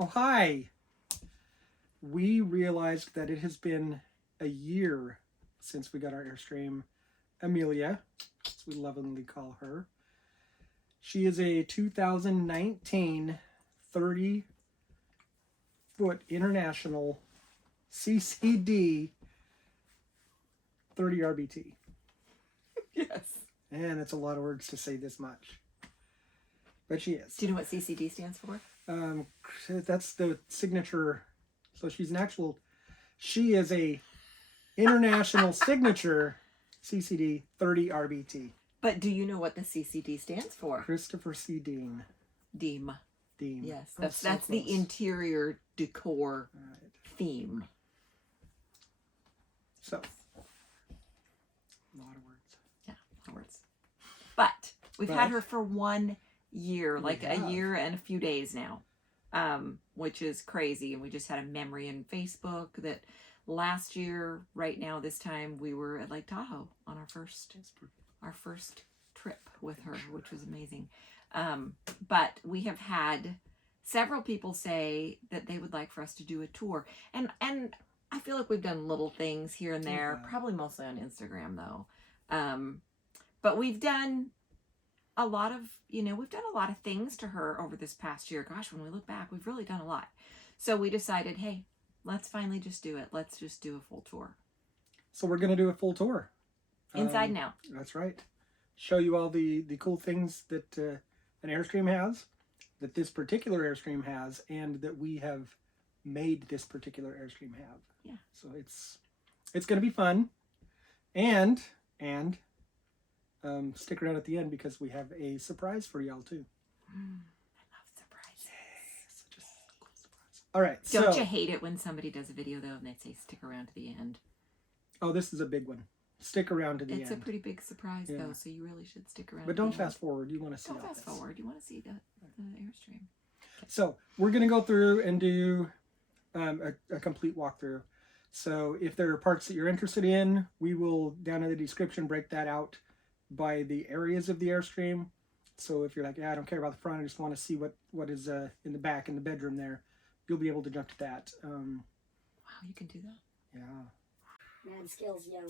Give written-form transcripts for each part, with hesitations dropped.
Oh, hi. We realized that it has been a year since we got our Airstream Amelia, as we lovingly call her. She is a 2019 30-foot International CCD 30 RBT. Yes. And it's a lot of words to say this much. But she is. Do you know what CCD stands for? That's the signature. So she is a International Signature CCD 30 RBT. But do you know what the CCD stands for? Christopher C. Dean. Deem. Yes, that's the interior decor theme. So, a lot of words. Yeah, a lot of words. But we've had her for 1 year, like a year and a few days now, which is crazy. And we just had a memory in Facebook that last year, right now, this time, we were at Lake Tahoe on our first trip with her, which was amazing. But we have had several people say that they would like for us to do a tour, and I feel like we've done little things here and there, probably mostly on Instagram though. But we've done a lot of, we've done a lot of things to her over this past year. Gosh, when we look back, we've really done a lot. So we decided, hey, let's finally just do it. Let's just do a full tour. So we're going to do a full tour. Inside and out. That's right. Show you all the cool things that an Airstream has, that this particular Airstream has, and that we have made this particular Airstream have. Yeah. So it's going to be fun, and stick around at the end because we have a surprise for y'all too. I love surprises. Such a cool surprise. All right. Don't you hate it when somebody does a video though and they say stick around to the end? Oh, this is a big one. Stick around to the end. It's a pretty big surprise though, so you really should stick around. But don't fast forward. You want to see all this. Don't fast forward. You want to see the Airstream. So we're going to go through and do a complete walkthrough. So if there are parts that you're interested in, we will, down in the description, break that out by the areas of the Airstream. So if you're like, yeah, I don't care about the front, I just want to see what is in the back, in the bedroom there, you'll be able to jump to that. Wow, you can do that? Yeah. Mad skills, yo.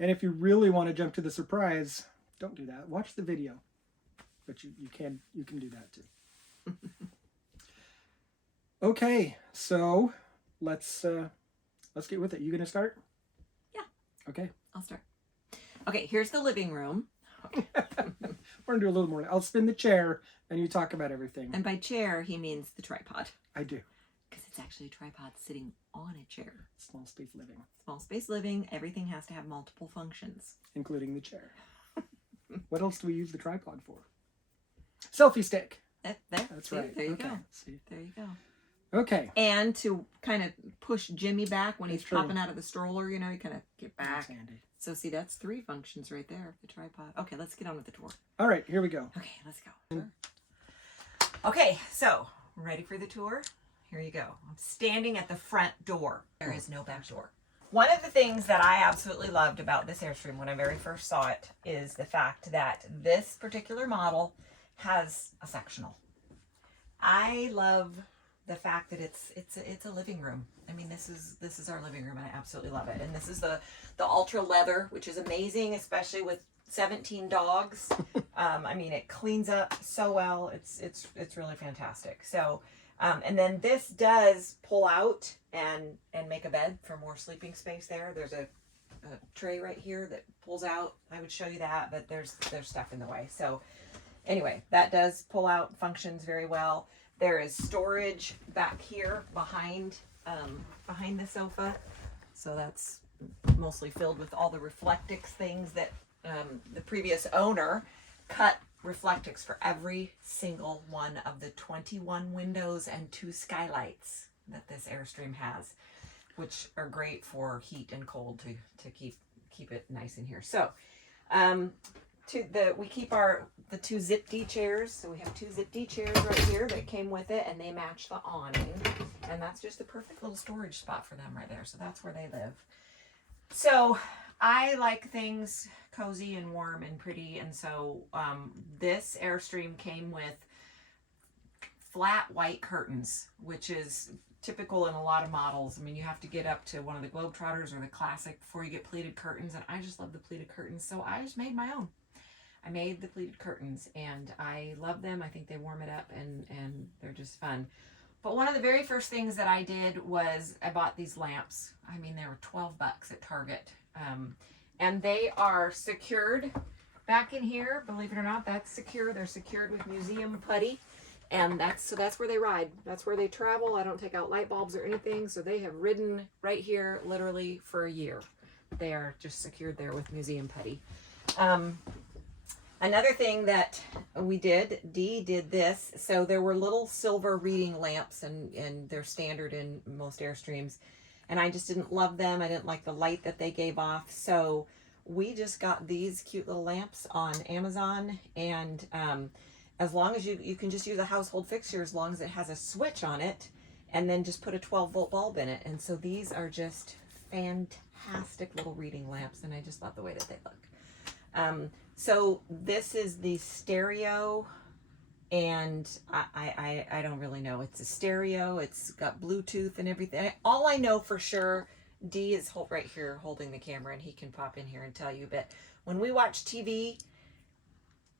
And if you really want to jump to the surprise, don't do that. Watch the video. But you can do that too. Okay, so let's get with it. You gonna start? Yeah. Okay. I'll start. Okay, here's the living room. We're gonna do a little more. I'll spin the chair and you talk about everything. And by chair, he means the tripod. I do. Because it's actually a tripod sitting on a chair. Small space living. Small space living. Everything has to have multiple functions. Including the chair. What else do we use the tripod for? Selfie stick. That's see, right. There you okay. go. See. There you go. Okay. And to kind of push Jimmy back when he's true. popping out of the stroller, you kind of get back. That's handy. So see, that's 3 functions right there of the tripod. Okay, let's get on with the tour. All right, here we go. Okay, let's go. Okay, so ready for the tour? Here you go. I'm standing at the front door. There is no back door. One of the things that I absolutely loved about this Airstream when I very first saw it is the fact that this particular model has a sectional. I love the fact that it's a living room. I mean, this is our living room, and I absolutely love it. And this is the ultra leather, which is amazing, especially with 17 dogs. I mean, it cleans up so well. It's really fantastic. So, and then this does pull out and make a bed for more sleeping space there. There's a tray right here that pulls out. I would show you that, but there's stuff in the way. So anyway, that does pull out, functions very well. There is storage back here behind the sofa. So that's mostly filled with all the Reflectix things that the previous owner cut Reflectix for every single one of the 21 windows and 2 skylights that this Airstream has, which are great for heat and cold to keep it nice in here. So we keep the 2 Zip-D chairs. So we have 2 Zip-D chairs right here that came with it, and they match the awning. And that's just the perfect little storage spot for them right there. So that's where they live. So I like things cozy and warm and pretty. And so this Airstream came with flat white curtains, which is typical in a lot of models. I mean, you have to get up to one of the Globetrotters or the Classic before you get pleated curtains, and I just love the pleated curtains, so I just made my own. I made the pleated curtains, and I love them. I think they warm it up, and they're just fun. But one of the very first things that I did was I bought these lamps. I mean, they were $12 at Target, and they are secured back in here. Believe it or not, that's secure. They're secured with museum putty. And that's where they ride. That's where they travel. I don't take out light bulbs or anything. So they have ridden right here literally for a year. They are just secured there with museum putty. Another thing that we did, Dee did this. So there were little silver reading lamps, and they're standard in most Airstreams. And I just didn't love them. I didn't like the light that they gave off. So we just got these cute little lamps on Amazon, and as long as you can just use a household fixture as long as it has a switch on it, and then just put a 12-volt bulb in it. And so these are just fantastic little reading lamps, and I just love the way that they look. So this is the stereo, and I don't really know. It's a stereo. It's got Bluetooth and everything. All I know for sure, Dee is right here holding the camera, and he can pop in here and tell you, but when we watch TV,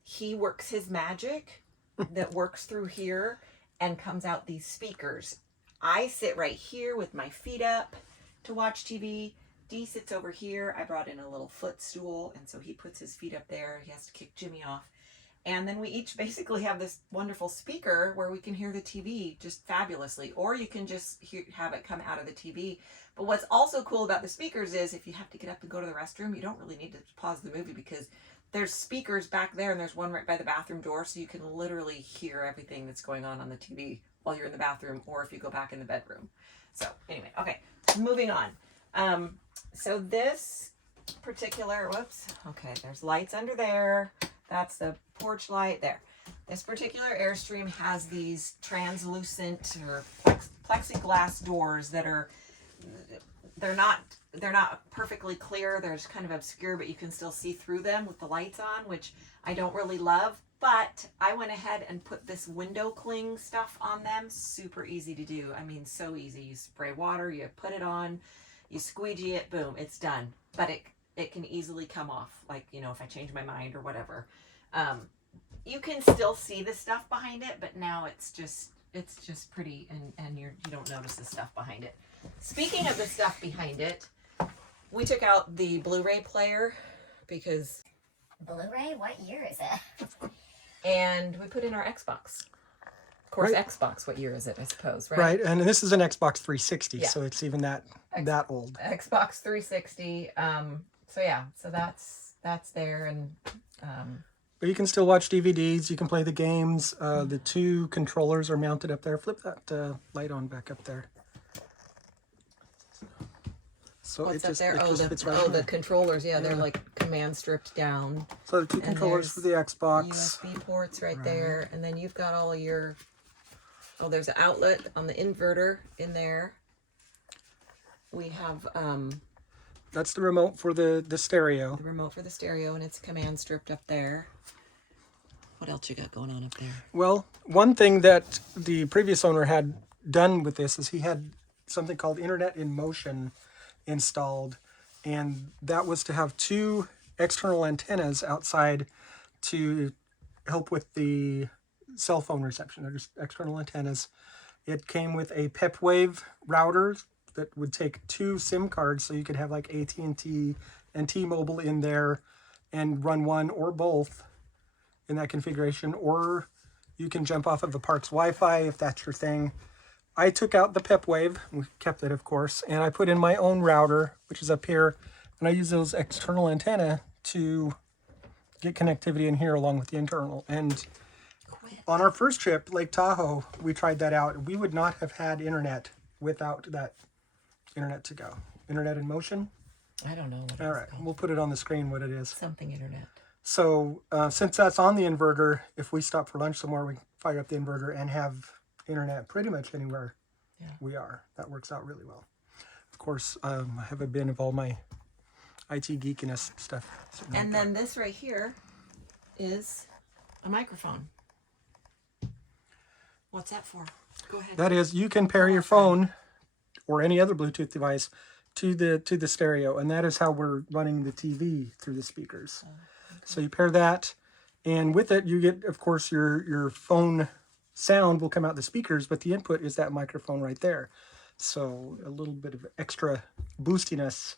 he works his magic that works through here and comes out these speakers. I sit right here with my feet up to watch TV. Dee sits over here. I brought in a little footstool, and so he puts his feet up there. He has to kick Jimmy off. And then we each basically have this wonderful speaker where we can hear the TV just fabulously, or you can just have it come out of the TV. But what's also cool about the speakers is if you have to get up and go to the restroom, you don't really need to pause the movie, because there's speakers back there, and there's one right by the bathroom door, so you can literally hear everything that's going on the TV while you're in the bathroom, or if you go back in the bedroom. So anyway, okay, moving on. So this particular, whoops, okay, there's lights under there. That's the porch light there. This particular Airstream has these translucent or plexiglass doors that are, they're not perfectly clear. They're just kind of obscure, but you can still see through them with the lights on, which I don't really love. But I went ahead and put this window cling stuff on them. Super easy to do. I mean, so easy. You spray water, you put it on, you squeegee it, boom, it's done. But it can easily come off, like, you know, if I change my mind or whatever. You can still see the stuff behind it, but now it's just pretty, and you don't notice the stuff behind it. Speaking of the stuff behind it, we took out the Blu-ray player because... Blu-ray? What year is it? And we put in our Xbox. Of course, Right. Xbox, what year is it, I suppose, right? Right, and this is an Xbox 360, Yeah. so it's even that old. Xbox 360. So yeah, so that's there, and But you can still watch DVDs. You can play the games. The two controllers are mounted up there. Flip that light on back up there. So what's it just, up there? it just fits right in the there. controllers. Yeah, they're like command stripped down. So the two And controllers for the there's Xbox. USB ports right there, and then you've got all of your. Oh, there's an outlet on the inverter in there. We have That's the remote for the stereo. the remote for the stereo, and it's command stripped up there. What else you got going on up there? Well, one thing that the previous owner had done with this is he had something called Internet in Motion installed, and that was to have two external antennas outside to help with the cell phone reception. They're just external antennas. It came with a PepWave router that would take two SIM cards, so you could have like AT&T and T-Mobile in there and run one or both in that configuration, or you can jump off of the park's Wi-Fi if that's your thing. I took out the PepWave, we kept it of course, and I put in my own router, which is up here, and I use those external antenna to get connectivity in here along with the internal. And on our first trip, Lake Tahoe, we tried that out. We would not have had internet without that internet to go. Internet in Motion. I don't know. What All right, we'll put it on the screen what it is. Something internet. So since that's on the inverter, if we stop for lunch somewhere, we can fire up the inverter and have internet pretty much anywhere we are. That works out really well. Of course, I have a bin of all my IT geekiness stuff. And then this right here is a microphone. What's that for? Go ahead. That is, you can pair your phone or any other Bluetooth device to the stereo, and that is how we're running the TV through the speakers. So you pair that, and with it you get, of course, your phone sound will come out the speakers, but the input is that microphone right there. So a little bit of extra boostiness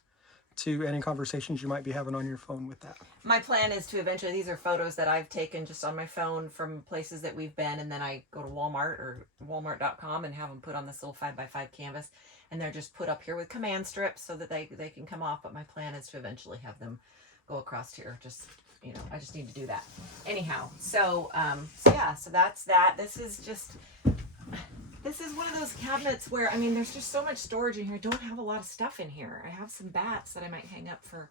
to any conversations you might be having on your phone with that. My plan is to eventually, these are photos that I've taken just on my phone from places that we've been, and then I go to Walmart or walmart.com and have them put on this little 5x5 canvas, and they're just put up here with command strips so that they can come off. But my plan is to eventually have them go across here. Just, you know, I just need to do that. Anyhow, so that's that. This is one of those cabinets where, I mean, there's just so much storage in here. I don't have a lot of stuff in here. I have some bats that I might hang up for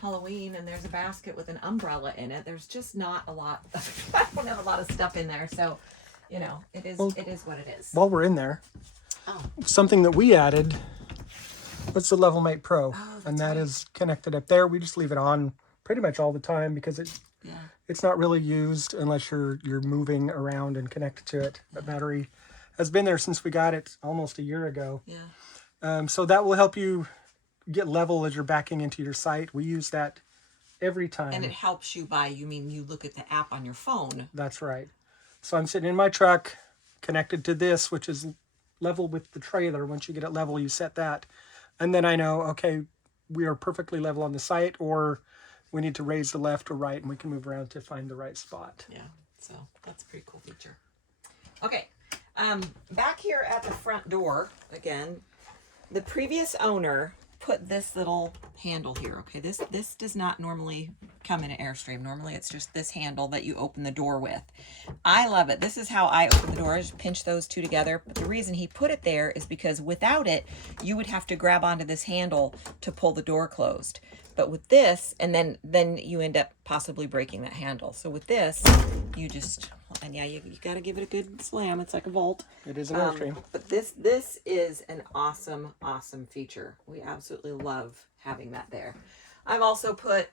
Halloween, and there's a basket with an umbrella in it. There's just not a lot. I don't have a lot of stuff in there. So, you know, it is what it is. While we're in there, something that we added was the Level Mate Pro, and that is connected up there. We just leave it on pretty much all the time because it's not really used unless you're moving around and connected to it. The battery has been there since we got it almost a year ago. So that will help you get level as you're backing into your site. We use that every time. And it helps you by, you mean you look at the app on your phone. That's right. So I'm sitting in my truck connected to this, which is level with the trailer. Once you get it level, you set that. And then I know, okay, we are perfectly level on the site, or we need to raise the left or right, and we can move around to find the right spot. Yeah, so that's a pretty cool feature. Okay. Back here at the front door, again, the previous owner put this little handle here, okay? This does not normally come in an Airstream. Normally it's just this handle that you open the door with. I love it. This is how I open the door. I just pinch those two together. But the reason he put it there is because without it, you would have to grab onto this handle to pull the door closed. But with this, and then you end up possibly breaking that handle. So with this, you just, and yeah, you got to give it a good slam. It's like a vault. It is an Airstream. But this is an awesome, awesome feature. We absolutely love having that there. I've also put,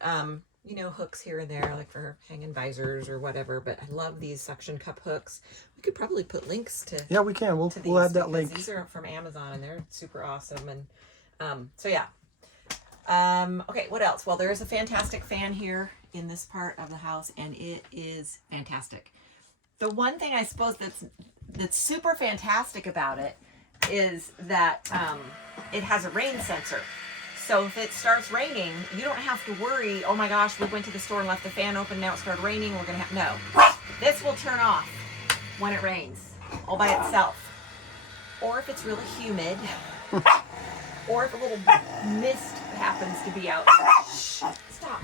you know, hooks here and there, like for hanging visors or whatever. But I love these suction cup hooks. We could probably put links to. Yeah, we can. We'll add that link. These are from Amazon, and they're super awesome. And so yeah. Okay, what else? Well, there is a fantastic fan here in this part of the house, and it is fantastic. The one thing I suppose that's super fantastic about it is that it has a rain sensor. So if it starts raining, you don't have to worry, oh my gosh, we went to the store and left the fan open, now it started raining, we're gonna have, no. This will turn off when it rains, all by itself. Or if it's really humid, or if a little mist happens to be out. Stop.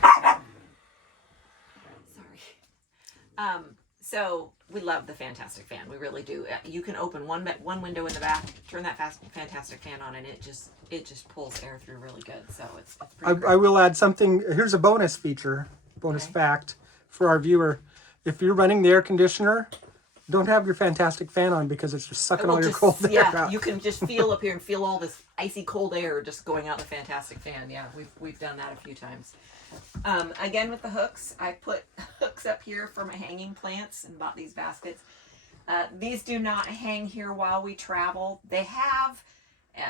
Sorry. So we love the fantastic fan. We really do. You can open one window in the back, turn that fantastic fan on, and it just pulls air through really good. So it's pretty great. I will add something. Here's a bonus feature, bonus fact for our viewer. If you're running the air conditioner, don't have your fantastic fan on because it's just sucking all your cold air out. You can just feel up here and feel all this icy cold air just going out the fantastic fan. Yeah, we've done that a few times. Again, with the hooks, I put hooks up here for my hanging plants and bought these baskets. These do not hang here while we travel. They have,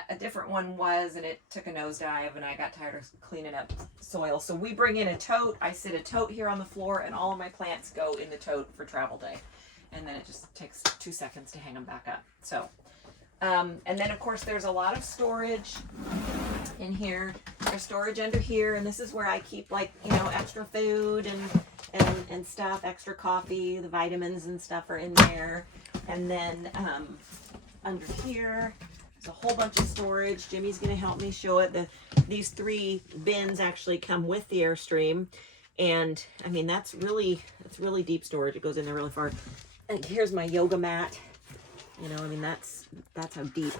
a different one was, and it took a nosedive, and I got tired of cleaning up soil. So we bring in a tote. I sit a tote here on the floor, and all of my plants go in the tote for travel day. And then it just takes 2 seconds to hang them back up. So, and then of course there's a lot of storage in here. There's storage under here, and this is where I keep, like, you know, extra food and stuff, extra coffee, the vitamins and stuff are in there. And then under here, there's a whole bunch of storage. Jimmy's gonna help me show it. These 3 bins actually come with the Airstream. And I mean, that's really deep storage. It goes in there really far. And here's my yoga mat. You know, I mean, that's how deep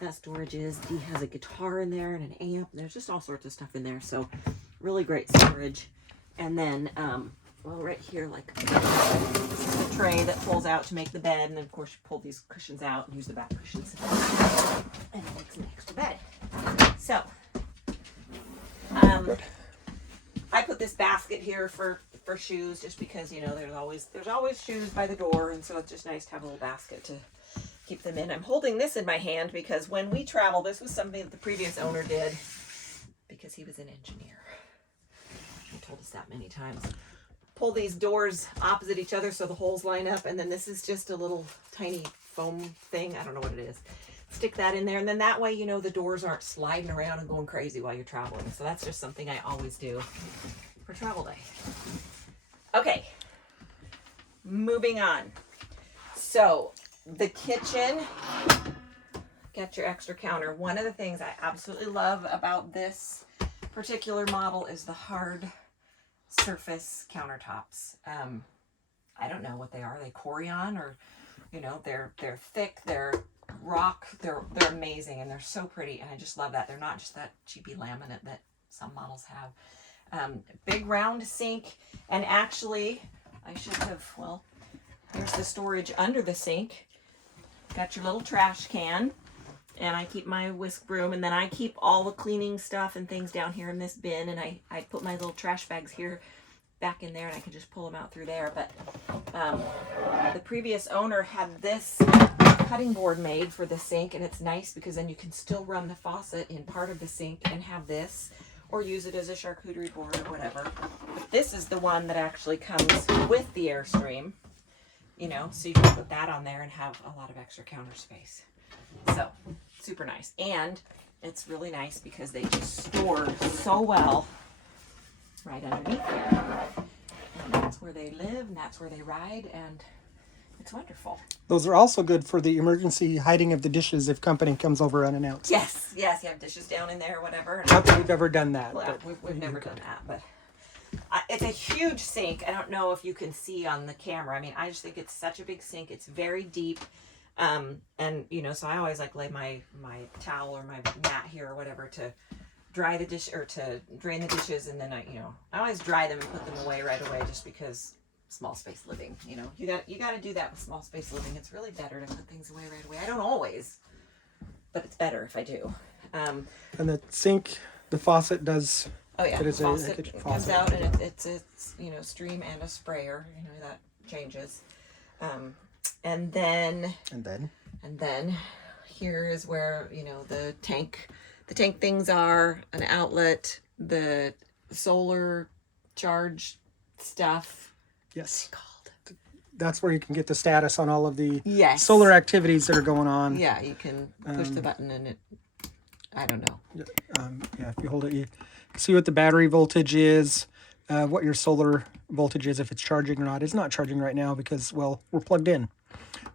that storage is. Dee has a guitar in there and an amp. There's just all sorts of stuff in there. So really great storage. And then, well, right here, like, this is the tray that pulls out to make the bed. And then, of course, you pull these cushions out and use the back cushions. And it makes an extra bed. So, I put this basket here for for shoes, just because, you know, there's always shoes by the door, and so it's just nice to have a little basket to keep them in. I'm holding this in my hand because when we travel, this was something that the previous owner did because he was an engineer. He told us that many times. Pull these doors opposite each other so the holes line up, and then this is just a little tiny foam thing. I don't know what it is. Stick that in there, and then that way, you know, the doors aren't sliding around and going crazy while you're traveling. So that's just something I always do for travel day. Okay, moving on. So the kitchen, got your extra counter. One of the things I absolutely love about this particular model is the hard surface countertops. I don't know what they are. Are they Corian, or, you know, they're thick, they're rock, they're amazing, and they're so pretty, and I just love that. They're not just that cheapy laminate that some models have. Big round sink, and actually I should have, well, here's the storage under the sink. Got your little trash can, and I keep my whisk broom, and then I keep all the cleaning stuff and things down here in this bin, and I put my little trash bags here back in there, and I can just pull them out through there. But the previous owner had this cutting board made for the sink, and it's nice because then you can still run the faucet in part of the sink and have this, or use it as a charcuterie board or whatever. But this is the one that actually comes with the Airstream, you know, so you can put that on there and have a lot of extra counter space. So super nice. And it's really nice because they just store so well right underneath there. And that's where they live, and that's where they ride, and it's wonderful. Those are also good for the emergency hiding of the dishes if company comes over unannounced. Yes, yes, you have dishes down in there or whatever. Not that we've ever done that. Well, But we've never done that, but it's a huge sink. I don't know if you can see on the camera. I mean, I just think it's such a big sink. It's very deep. And, you know, so I always like lay my towel or my mat here or whatever to dry the dish, or to drain the dishes, and then I always dry them and put them away right away, just because small space living, you know, you got to do that with small space living. It's really better to put things away right away. I don't always, but it's better if I do. And the sink, the faucet does. Oh yeah, it is faucet a kitchen comes faucet. out, and it's you know, stream and a sprayer. You know, that changes. And then here is where, you know, the tank things are, an outlet, the solar charge stuff. Yes. Called. That's where you can get the status on all of the Yes. solar activities that are going on. Yeah, you can push the button and it, I don't know. Yeah, if you hold it, you can see what the battery voltage is, what your solar voltage is, if it's charging or not. It's not charging right now because, well, we're plugged in.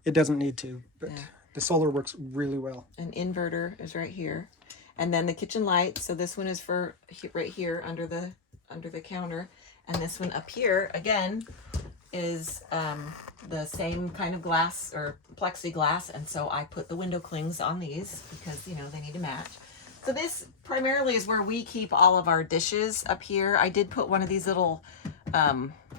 It doesn't need to, but the solar works really well. An inverter is right here. And then the kitchen lights. So this one is for right here under the counter. And this one up here, again, is the same kind of glass, or plexiglass. And so I put the window clings on these because, you know, they need to match. So this primarily is where we keep all of our dishes up here. I did put one of these little,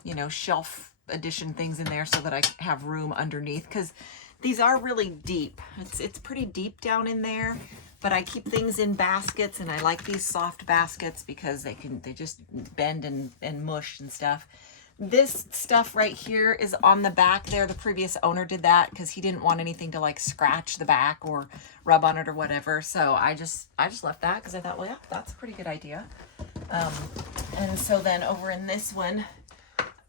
you know, shelf edition things in there so that I have room underneath, because these are really deep. It's pretty deep down in there. But I keep things in baskets, and I like these soft baskets because they just bend and mush and stuff. This stuff right here is on the back there. The previous owner did that because he didn't want anything to like scratch the back or rub on it or whatever. So I just left that because I thought, well, yeah, that's a pretty good idea. And so then over in this one,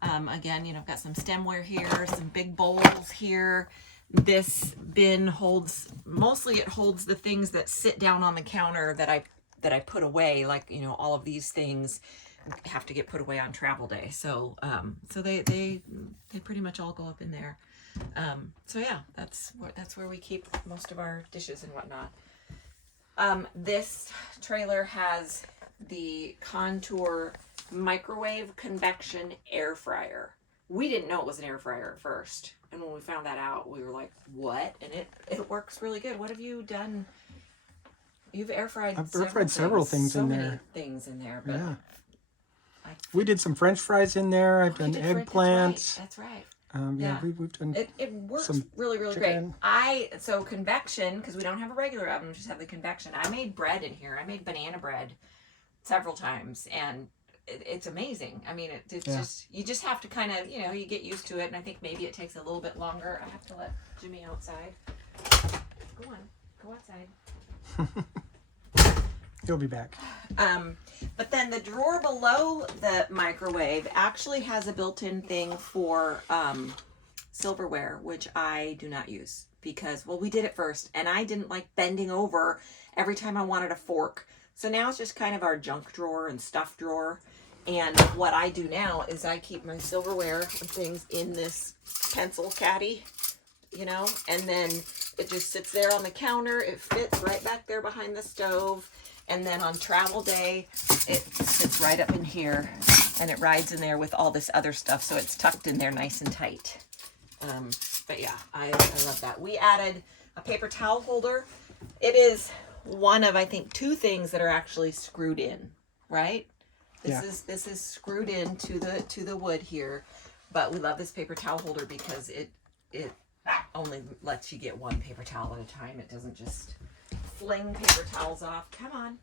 again, you know, got some stemware here, some big bowls here. This bin holds, mostly it holds the things that sit down on the counter that I put away, like, you know, all of these things have to get put away on travel day. So so they pretty much all go up in there. So yeah, that's where we keep most of our dishes and whatnot. This trailer has the Contour microwave convection air fryer. We didn't know it was an air fryer at first. And when we found that out, we were like, what? And it works really good. What have you done? You've air fried I've air fried several things so in many there. Things in there. But Yeah. We did some French fries in there. I've done eggplant. That's right. Yeah, we've done. It works some really chicken. great. So convection, because we don't have a regular oven, we just have the convection. I made bread in here. I made banana bread several times, and it's amazing. I mean, it's Yeah. just, you just have to kind of, you get used to it. And I think maybe it takes a little bit longer. I have to let Jimmy outside. Go on, go outside. He'll be back. But then the drawer below the microwave actually has a built-in thing for silverware, which I do not use because, well, we did it first and I didn't like bending over every time I wanted a fork. So now it's just kind of our junk drawer and stuff drawer. And what I do now is I keep my silverware and things in this pencil caddy, and then it just sits there on the counter. It fits right back there behind the stove. And then on travel day, it sits right up in here and it rides in there with all this other stuff. So it's tucked in there nice and tight. But yeah, I love that. We added a paper towel holder. It is one of, I think, 2 things that are actually screwed in, right? This is screwed into the wood here. But we love this paper towel holder because it only lets you get one paper towel at a time. It doesn't just fling paper towels off. Come on.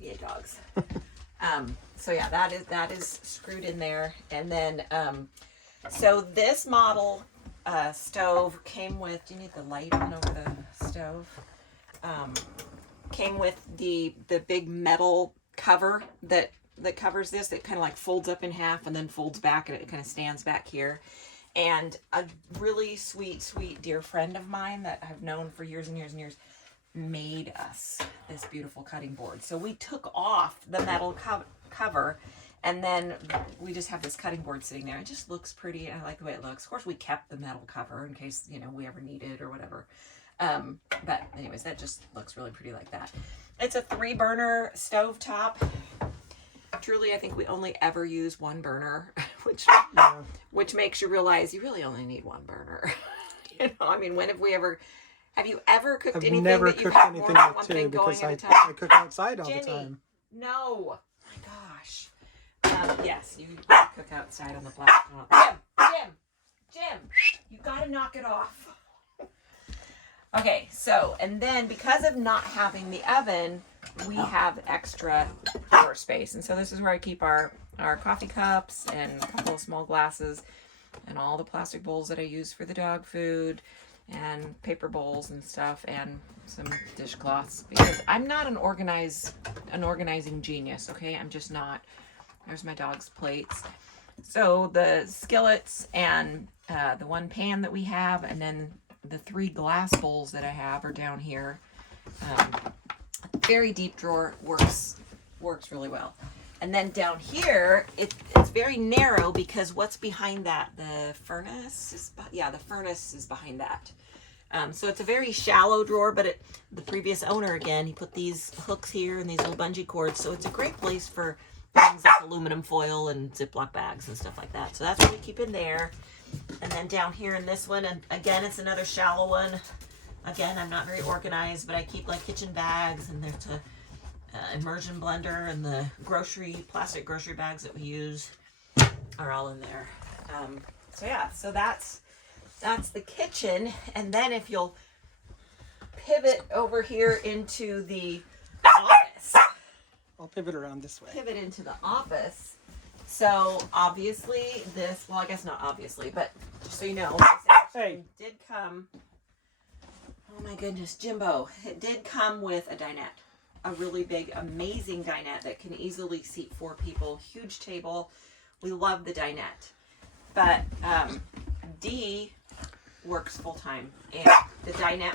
Yeah, dogs. So yeah, that is screwed in there. And then, so this model stove came with, do you need the light on over the stove? Came with the big metal cover that covers this. It kind of like folds up in half and then folds back, and it kind of stands back here. And a really sweet dear friend of mine that I've known for years and years and years made us this beautiful cutting board. So we took off the metal cover, and then we just have this cutting board sitting there. It just looks pretty, and I like the way it looks. Of course, we kept the metal cover in case, we ever need it or whatever. But anyways, that just looks really pretty like that. It's a 3-burner stove top. Truly, I think we only ever use 1 burner, which makes you realize you really only need 1 burner. I mean, when have you ever cooked anything never that you cooked have more anything than like one 2 thing going because at I a time? cook outside all the Jimmy, time. no. My gosh. Yes, you cook outside on the black. Jim, you gotta knock it off. Okay, so, and then because of not having the oven, we have extra drawer space. And so this is where I keep our coffee cups and a couple of small glasses and all the plastic bowls that I use for the dog food and paper bowls and stuff and some dishcloths, because I'm not an organizing genius, okay? I'm just not. There's my dog's plates. So the skillets and the 1 pan that we have, and then the 3 glass bowls that I have are down here. Very deep drawer, works really well. And then down here, it's very narrow because what's behind that? The furnace is behind that. So it's a very shallow drawer, but the previous owner, again, he put these hooks here and these little bungee cords. So it's a great place for things like aluminum foil and Ziploc bags and stuff like that. So that's what we keep in there. And then down here in this one, and again, it's another shallow one. Again, I'm not very organized, but I keep like kitchen bags, and there's a immersion blender, and the plastic grocery bags that we use are all in there. So yeah, so that's the kitchen. And then if you'll pivot over here into the office. I'll pivot around this way. Pivot into the office. So obviously this, well, I guess not obviously, but just so you know, this did come, oh my goodness, Jimbo, it did come with a dinette, a really big, amazing dinette that can easily seat 4 people, huge table. We love the dinette, but Dee works full time, and the dinette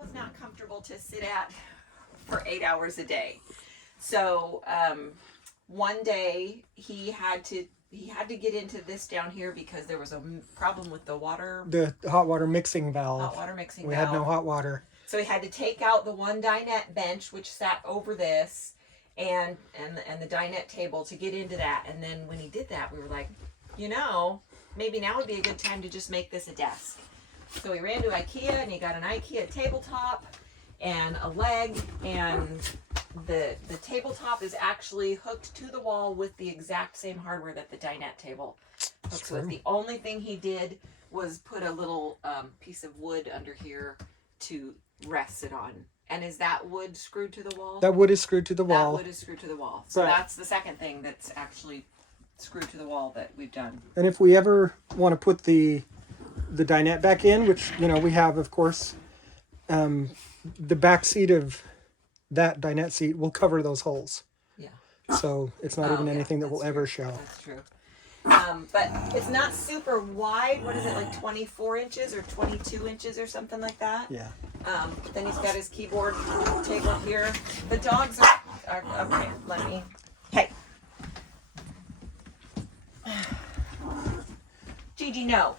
was not comfortable to sit at for 8 hours a day. So one day he had to get into this down here because there was a problem with the hot water mixing valve. We had no hot water. So he had to take out the 1 dinette bench, which sat over this, and the dinette table to get into that. And then when he did that, we were like, maybe now would be a good time to just make this a desk. So he ran to IKEA and he got an IKEA tabletop and a leg, and the tabletop is actually hooked to the wall with the exact same hardware that the dinette table hooks with. The only thing he did was put a little piece of wood under here to rest it on. And is that wood screwed to the wall? That wood is screwed to the wall. That wood is screwed to the wall. So Right. that's the second thing that's actually screwed to the wall that we've done. And if we ever want to put the dinette back in, which, you know, we have, of course, the back seat of that dinette seat will cover those holes. Yeah. So it's not even anything that will that's ever true. show. That's true. But it's not super wide. What is it, like 24 inches or 22 inches or something like that? Yeah. Then he's got his keyboard table here. The dogs are okay, let me, hey. Gigi, no.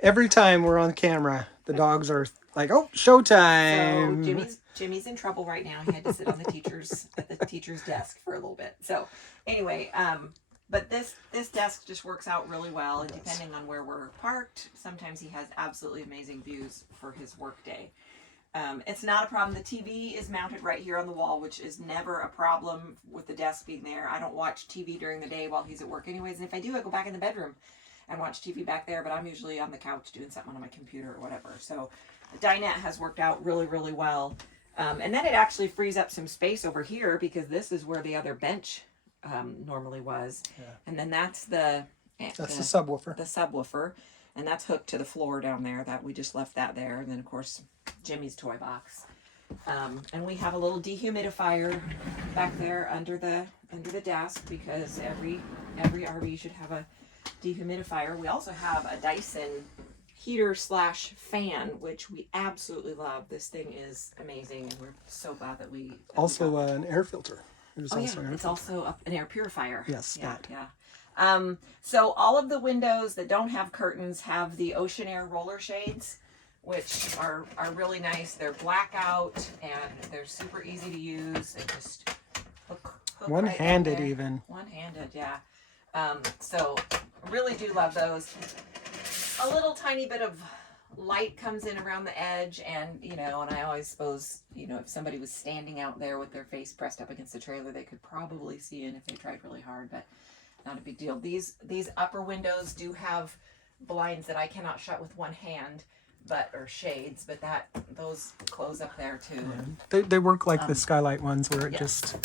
Every time we're on camera, the dogs are like, "Oh, showtime!" So Jimmy's in trouble right now. He had to sit on the teacher's desk for a little bit. So anyway, but this desk just works out really well, and depending on where we're parked, sometimes he has absolutely amazing views for his work day. It's not a problem. The TV is mounted right here on the wall, which is never a problem with the desk being there. I don't watch TV during the day while he's at work anyways, and if I do, I go back in the bedroom and watch TV back there, but I'm usually on the couch doing something on my computer or whatever. So the dinette has worked out really, really well. And then it actually frees up some space over here because this is where the other bench normally was. Yeah. And then that's the subwoofer. The subwoofer. And that's hooked to the floor down there. That we just left that there. And then, of course, Jimmy's toy box. And we have a little dehumidifier back there under the desk because every RV should have a dehumidifier. We also have a Dyson heater / fan, which we absolutely love. This thing is amazing, and we're so glad that we also an air filter. It's also an air purifier. Yes, yeah. So all of the windows that don't have curtains have the ocean air roller shades, which are really nice. They're blackout and they're super easy to use. They just hook one-handed right even. One-handed, yeah. So really do love those. A little tiny bit of light comes in around the edge, and and I always suppose, if somebody was standing out there with their face pressed up against the trailer, they could probably see in if they tried really hard, but not a big deal. These upper windows do have blinds that I cannot shut with one hand, or shades, but those close up there too. Yeah. They work like the skylight ones where it just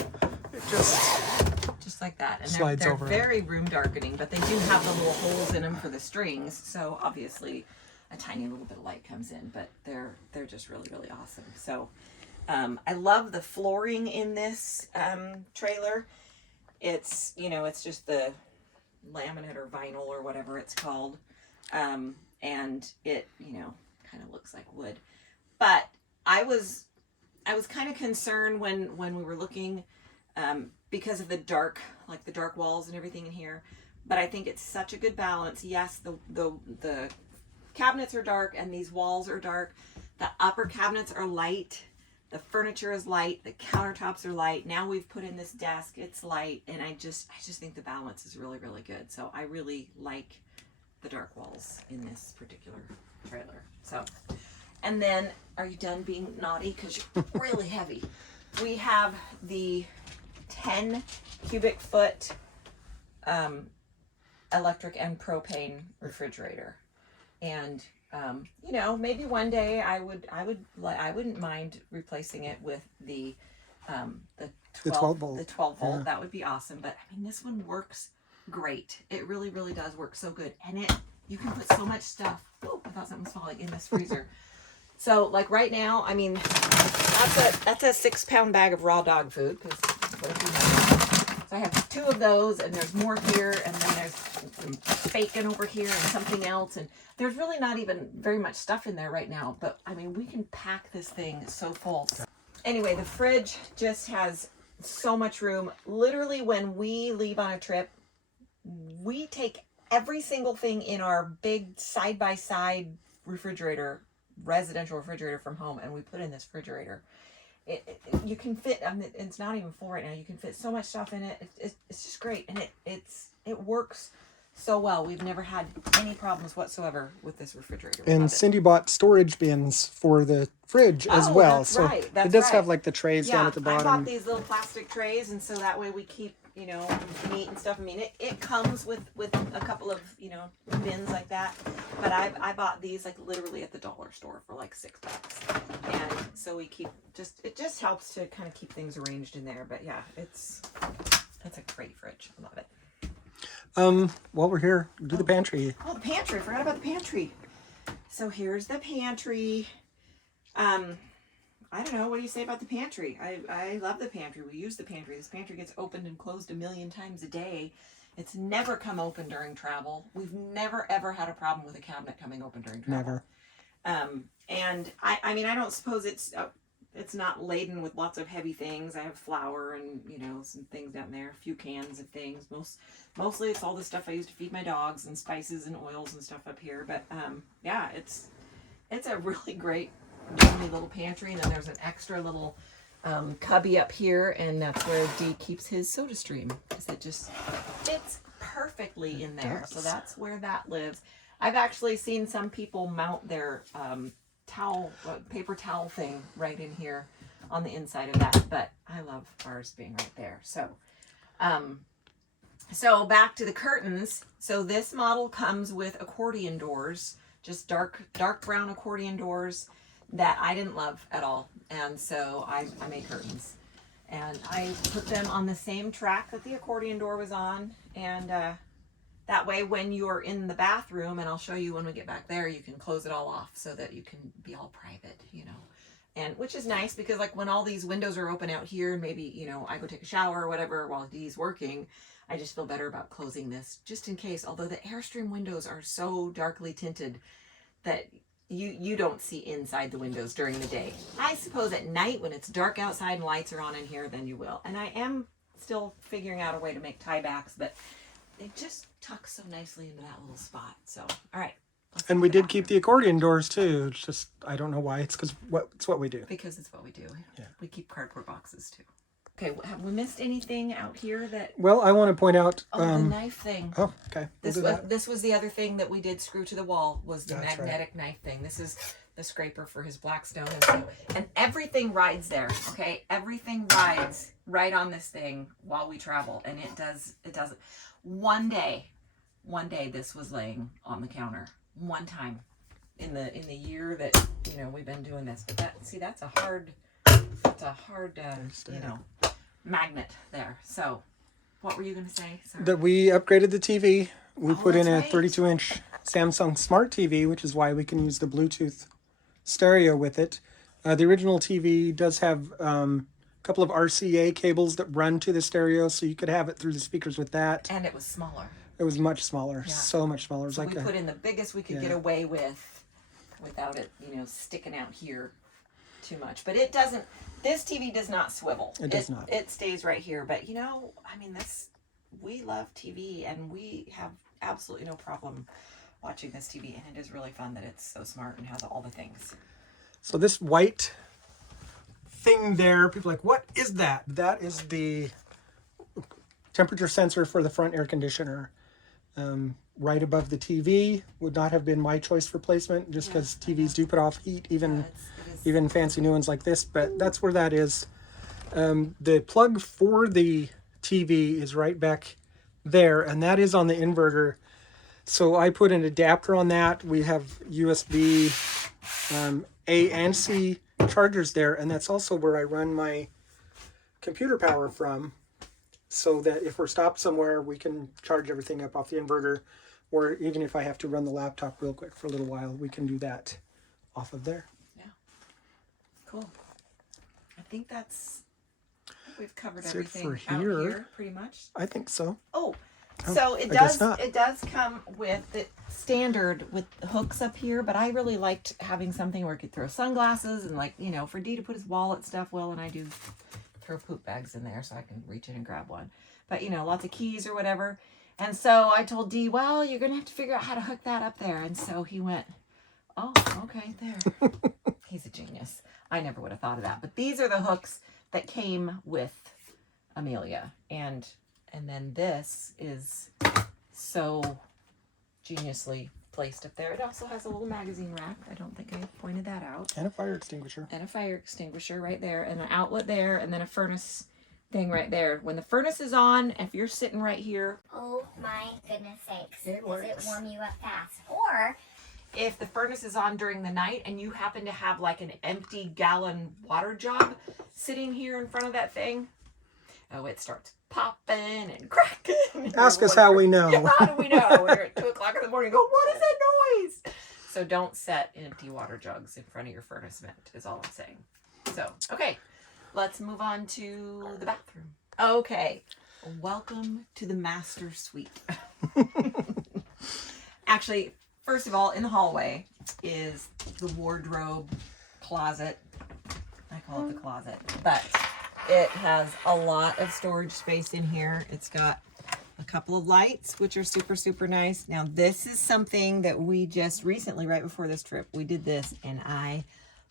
like that, and slides they're over. very room darkening, but they do have the little holes in them for the strings, so obviously a tiny little bit of light comes in, but they're just really, really awesome. So I love the flooring in this trailer. It's it's just the laminate or vinyl or whatever it's called, and it kind of looks like wood. But I was kind of concerned when we were looking because of the dark walls and everything in here. But I think it's such a good balance. Yes, the cabinets are dark and these walls are dark. The upper cabinets are light. The furniture is light. The countertops are light. Now we've put in this desk. It's light, and I just think the balance is really, really good. So I really like the dark walls in this particular trailer. So, and then, are you done being naughty? Because you're really heavy. We have the 10 cubic foot electric and propane refrigerator, and maybe one day I wouldn't mind replacing it with the 12 volt. The 12 volt. Yeah. That would be awesome. But I mean, this one works great. It really, really does work so good, and you can put so much stuff. Oh, I thought something was falling in this freezer. So like right now, I mean, that's a 6-pound bag of raw dog food. So I have 2 of those, and there's more here, and then there's some bacon over here and something else, and there's really not even very much stuff in there right now, but I mean, we can pack this thing so full. Anyway, the fridge just has so much room. Literally, when we leave on a trip, we take every single thing in our big side-by-side residential refrigerator from home, and we put in this refrigerator. You can fit, I mean, it's not even full right now. You can fit so much stuff in it. It's just great, and it works so well. We've never had any problems whatsoever with this refrigerator. And Cindy bought storage bins for the fridge as well. That's so right. It does have like the trays down at the bottom. I bought these little plastic trays, and so that way we keep meat and stuff. I mean, it comes with a couple of bins like that, but I bought these like literally at the dollar store for like $6, and So we keep it just helps to kind of keep things arranged in there. But yeah, it's a great fridge. I love it. While we're here, do the pantry. Oh, the pantry. I forgot about the pantry. So here's the pantry. I don't know. What do you say about the pantry? I love the pantry. We use the pantry. This pantry gets opened and closed 1,000,000 times a day. It's never come open during travel. We've never, ever had a problem with a cabinet coming open during travel. Never. And I mean, I don't suppose it's not laden with lots of heavy things. I have flour and, you know, some things down there, a few cans of things. Mostly it's all the stuff I use to feed my dogs and spices and oils and stuff up here. But yeah, it's a really great roomy little pantry. And then there's an extra little cubby up here, and that's where Dee keeps his soda stream, because it just fits perfectly in there. So that's where that lives. I've actually seen some people mount their paper towel thing right in here on the inside of that, but I love ours being right there. So so back to the curtains. So this model comes with accordion doors, just dark brown accordion doors that I didn't love at all, and so I made curtains, and I put them on the same track that the accordion door was on, and that way when you're in the bathroom, and I'll show you when we get back there, you can close it all off so that you can be all private, you know. And which is nice, because like when all these windows are open out here, and maybe, you know, I go take a shower or whatever while Dee's working, I just feel better about closing this just in case. Although the Airstream windows are so darkly tinted that you don't see inside the windows during the day. I suppose at night when it's dark outside and lights are on in here, then you will. And I am still figuring out a way to make tie backs, but they just tuck so nicely into that little spot. So, all right. And we did keep the accordion doors too. It's just, I don't know why. It's because it's what we do. Because it's what we do. Yeah. We keep cardboard boxes too. Okay, have we missed anything out here that... Well, I want to point out... the knife thing. Oh, okay. This was the other thing that we did screw to the wall, was the That's magnetic knife thing. This is the scraper for his Blackstone. And everything rides there, okay? Everything rides right on this thing while we travel. And it does it. One day this was laying on the counter. One time in the year that, you know, we've been doing this. But that's a hard you know, magnet there. So what were you going to say? Sorry. That we upgraded the TV. We put in a right. 32-inch Samsung Smart TV, which is why we can use the Bluetooth stereo with it. The original TV does have a couple of RCA cables that run to the stereo, so you could have it through the speakers with that. And it was smaller. It was much smaller, Yeah. so much smaller. It was So like we put in the biggest we could Yeah. get away with without it, you know, sticking out here too much. But it doesn't, this TV does not swivel. It does not. It stays right here. But, you know, I mean, we love TV, and we have absolutely no problem watching this TV. And it is really fun that it's so smart and has all the things. So this white thing there, people are like, what is that? That is the temperature sensor for the front air conditioner. Right above the TV would not have been my choice for placement, just because TVs do put off heat, even fancy new ones like this, but that's where that is. The plug for the TV is right back there, and that is on the inverter. So I put an adapter on that. We have USB A and C chargers there, and that's also where I run my computer power from, so that if we're stopped somewhere, we can charge everything up off the inverter, or even if I have to run the laptop real quick for a little while, we can do that off of there. Yeah. Cool. I think we've covered That's it everything for out here. here pretty much. I think so. Oh, so I guess not. it does come with the standard with hooks up here, but I really liked having something where I could throw sunglasses and, like, you know, for Dee to put his wallet stuff, well, and I do throw poop bags in there so I can reach in and grab one. But, you know, lots of keys or whatever. And so I told Dee, well, you're going to have to figure out how to hook that up there. And so he went, oh, okay, there. He's a genius. I never would have thought of that. But these are the hooks that came with Amelia. And then this is so geniusly placed up there. It also has a little magazine rack. I don't think I pointed that out. And a fire extinguisher. And a fire extinguisher right there. And an outlet there. And then a furnace thing right there. When the furnace is on, if you're sitting right here, Oh my goodness sakes. It Does it works. warm you up fast? Or if the furnace is on during the night and you happen to have like an empty gallon water jug sitting here in front of that thing, oh, it starts popping and cracking. And Ask us how we know. Yeah, how do we know? We're at 2 o'clock in the morning. Go, what is that noise? So don't set empty water jugs in front of your furnace vent, is all I'm saying. So, okay, let's move on to the bathroom. Okay, welcome to the master suite. Actually, first of all, in the hallway is the wardrobe closet. I call it the closet, but it has a lot of storage space in here. It's got a couple of lights, which are super, super nice. Now, this is something that we just recently, right before this trip, we did this, and I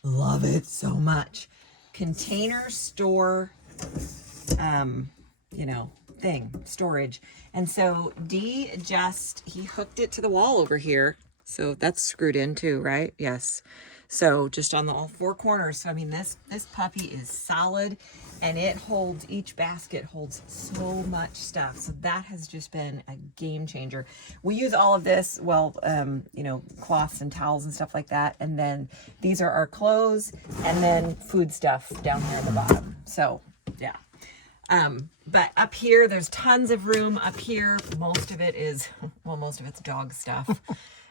love it so much. Container store, storage. And so he hooked it to the wall over here. So that's screwed in too, right? Yes. So just on all 4 corners. So I mean, this puppy is solid, and each basket holds so much stuff. So that has just been a game changer. We use all of this, cloths and towels and stuff like that. And then these are our clothes, and then food stuff down here at the bottom. So yeah. But up here, there's tons of room up here. Most of it's dog stuff.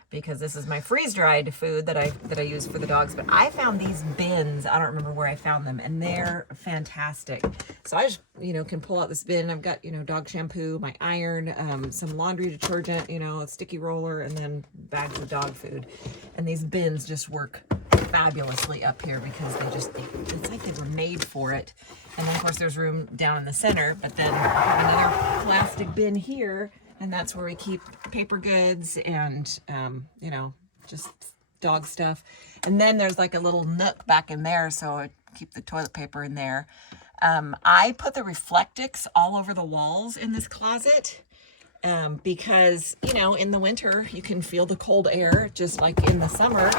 Because this is my freeze-dried food that I use for the dogs. But I found these bins. I don't remember where I found them, and they're fantastic. So I just, can pull out this bin. I've got, dog shampoo, my iron, some laundry detergent, a sticky roller, and then bags of dog food. And these bins just work fabulously up here because it's like they were made for it. And then, of course, there's room down in the center. But then I have another plastic bin here. And that's where we keep paper goods and, just dog stuff. And then there's like a little nook back in there, so I keep the toilet paper in there. I put the Reflectix all over the walls in this closet because, in the winter, you can feel the cold air, just like in the summer,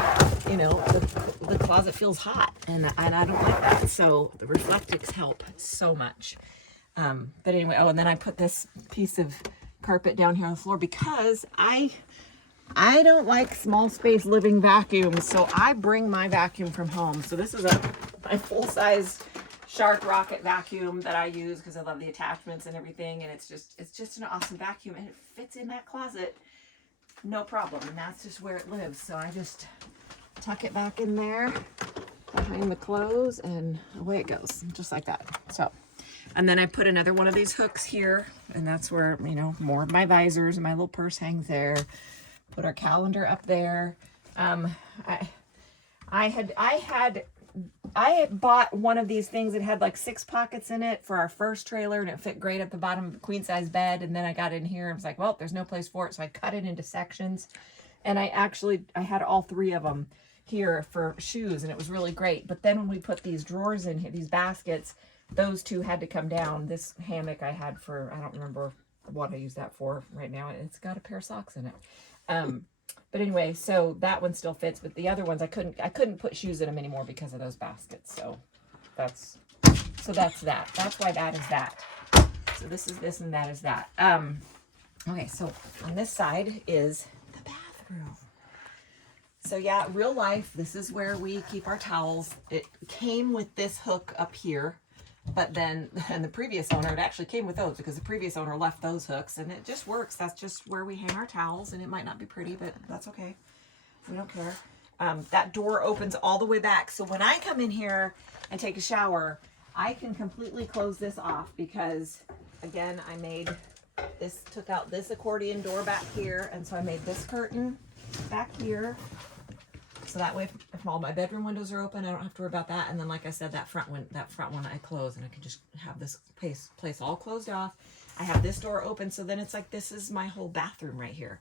the closet feels hot, and I don't like that. So the Reflectix help so much. But anyway, and then I put this piece of carpet down here on the floor because I don't like small space living vacuums, so I bring my vacuum from home. So this is my full-size Shark Rocket vacuum that I use because I love the attachments and everything, and it's just an awesome vacuum, and it fits in that closet no problem, and that's just where it lives. So I just tuck it back in there behind the clothes, and away it goes, just like that. So. And then I put another one of these hooks here, and that's where, more of my visors and my little purse hangs there. Put our calendar up there. I bought one of these things that had like 6 pockets in it for our first trailer, and it fit great at the bottom of the queen size bed. And then I got in here and was like, well, there's no place for it. So I cut it into sections, and I had all 3 of them here for shoes, and it was really great. But then when we put these drawers in here, these baskets, those 2 had to come down. This hammock I had for, I don't remember what I use that for right now. It's got a pair of socks in it. But anyway, so that one still fits, but the other ones I couldn't put shoes in them anymore because of those baskets. So that's that. That's why that is that. So this is this and that is that. Okay, so on this side is the bathroom. So yeah, real life, this is where we keep our towels. It came with this hook up here. But then, and the previous owner, it actually came with those because the previous owner left those hooks, and it just works. That's just where we hang our towels, and it might not be pretty, but that's okay. We don't care. That door opens all the way back. So when I come in here and take a shower, I can completely close this off because, again, took out this accordion door back here, and so I made this curtain back here. So that way, if all my bedroom windows are open, I don't have to worry about that. And then, like I said, that front one I close, and I can just have this place all closed off. I have this door open, so then it's like this is my whole bathroom right here.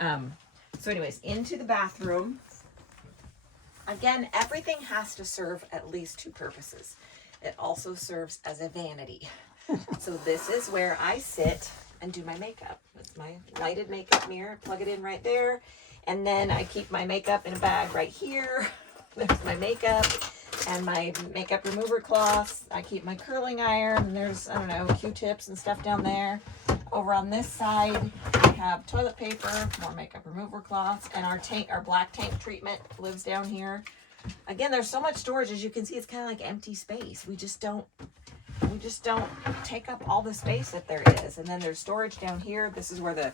So anyways, into the bathroom. Again, everything has to serve at least 2 purposes. It also serves as a vanity. So this is where I sit and do my makeup. It's my lighted makeup mirror. Plug it in right there. And then I keep my makeup in a bag right here. There's my makeup and my makeup remover cloths. I keep my curling iron, and there's, Q-tips and stuff down there. Over on this side, I have toilet paper, more makeup remover cloths, and our black tank treatment lives down here. Again, there's so much storage. As you can see, it's kind of like empty space. We just don't take up all the space that there is. And then there's storage down here. This is where the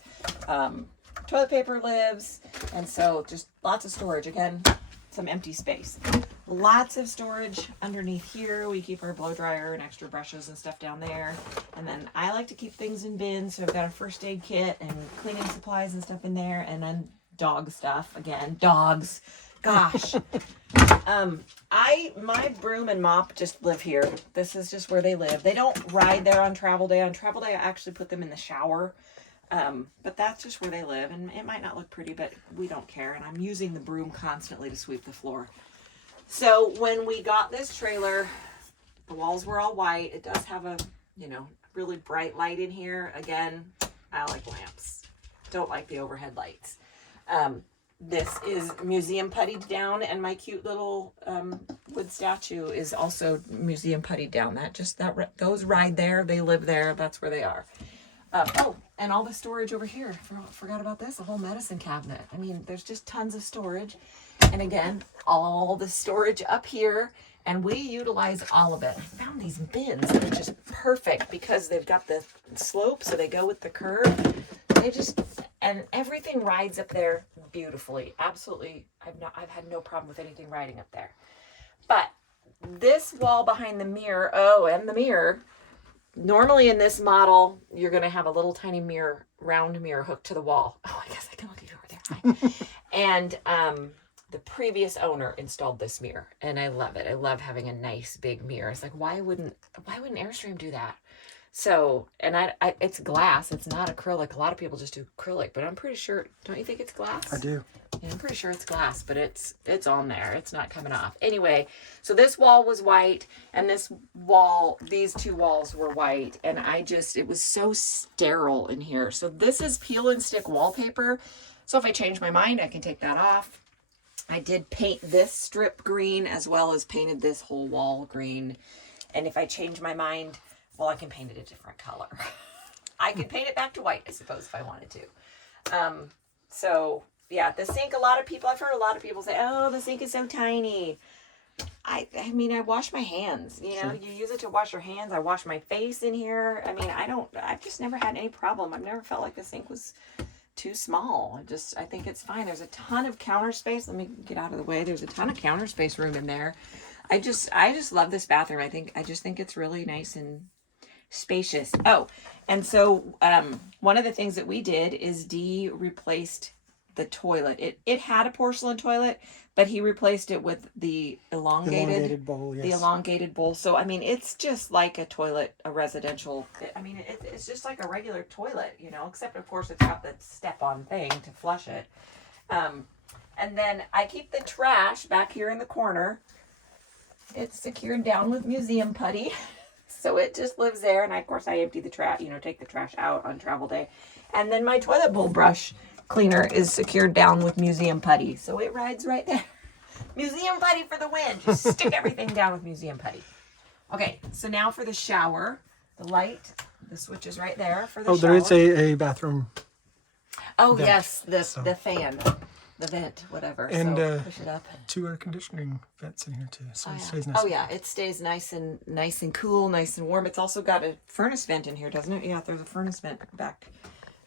toilet paper lives. And so just lots of storage. Again, some empty space. Lots of storage underneath here. We keep our blow dryer and extra brushes and stuff down there. And then I like to keep things in bins. So I've got a first aid kit and cleaning supplies and stuff in there. And then dog stuff. Again, dogs. Gosh. My broom and mop just live here. This is just where they live. They don't ride there on travel day. On travel day, I actually put them in the shower. But that's just where they live, and it might not look pretty, but we don't care. And I'm using the broom constantly to sweep the floor. So when we got this trailer, the walls were all white. It does have a, really bright light in here. Again, I like lamps. Don't like the overhead lights. This is museum puttied down, and my cute little wood statue is also museum puttied down. Those ride there. They live there. That's where they are. And all the storage over here. Forgot about this. A whole medicine cabinet. I mean, there's just tons of storage. And again, all the storage up here. And we utilize all of it. I found these bins that are just perfect because they've got the slope, so they go with the curve. And everything rides up there beautifully. Absolutely. I've had no problem with anything riding up there. But this wall behind the mirror, and the mirror, normally in this model, you're going to have a little tiny mirror, round mirror hooked to the wall. Oh, I guess I can look at you over there. Hi. And the previous owner installed this mirror, and I love it. I love having a nice big mirror. It's like, why wouldn't Airstream do that? So, and it's glass. It's not acrylic. A lot of people just do acrylic, but I'm pretty sure. Don't you think it's glass? I do. Yeah, I'm pretty sure it's glass, but it's on there. It's not coming off. Anyway, so this wall was white, and these two walls were white, and it was so sterile in here. So this is peel and stick wallpaper. So if I change my mind, I can take that off. I did paint this strip green as well as painted this whole wall green. And if I change my mind, well, I can paint it a different color. I could paint it back to white, I suppose, if I wanted to. So yeah, the sink, I've heard a lot of people say, oh, the sink is so tiny. I mean, I wash my hands, Sure. You use it to wash your hands. I wash my face in here. I mean, I've just never had any problem. I've never felt like the sink was too small. I think it's fine. There's a ton of counter space. Let me get out of the way. There's a ton of counter space room in there. I just love this bathroom. I just think it's really nice and spacious. Oh, and so one of the things that we did is Dee replaced the toilet. It had a porcelain toilet, but he replaced it with the elongated bowl. Yes. The elongated bowl. So I mean, it's just like a toilet, a residential. It's just like a regular toilet, except of course it's got the step-on thing to flush it. And then I keep the trash back here in the corner. It's secured down with museum putty. So it just lives there. And of course I empty the trash, take the trash out on travel day. And then my toilet bowl brush cleaner is secured down with museum putty. So it rides right there. Museum putty for the win. Just stick everything down with museum putty. Okay, so now for the shower. The light, the switch is right there for the shower. There is a bathroom. Oh, vent, yes, the fan, the vent, whatever. And so push it up. 2 air conditioning vents in here too, so it stays nice. Oh yeah, it stays nice and cool, nice and warm. It's also got a furnace vent in here, doesn't it? Yeah, there's a furnace vent back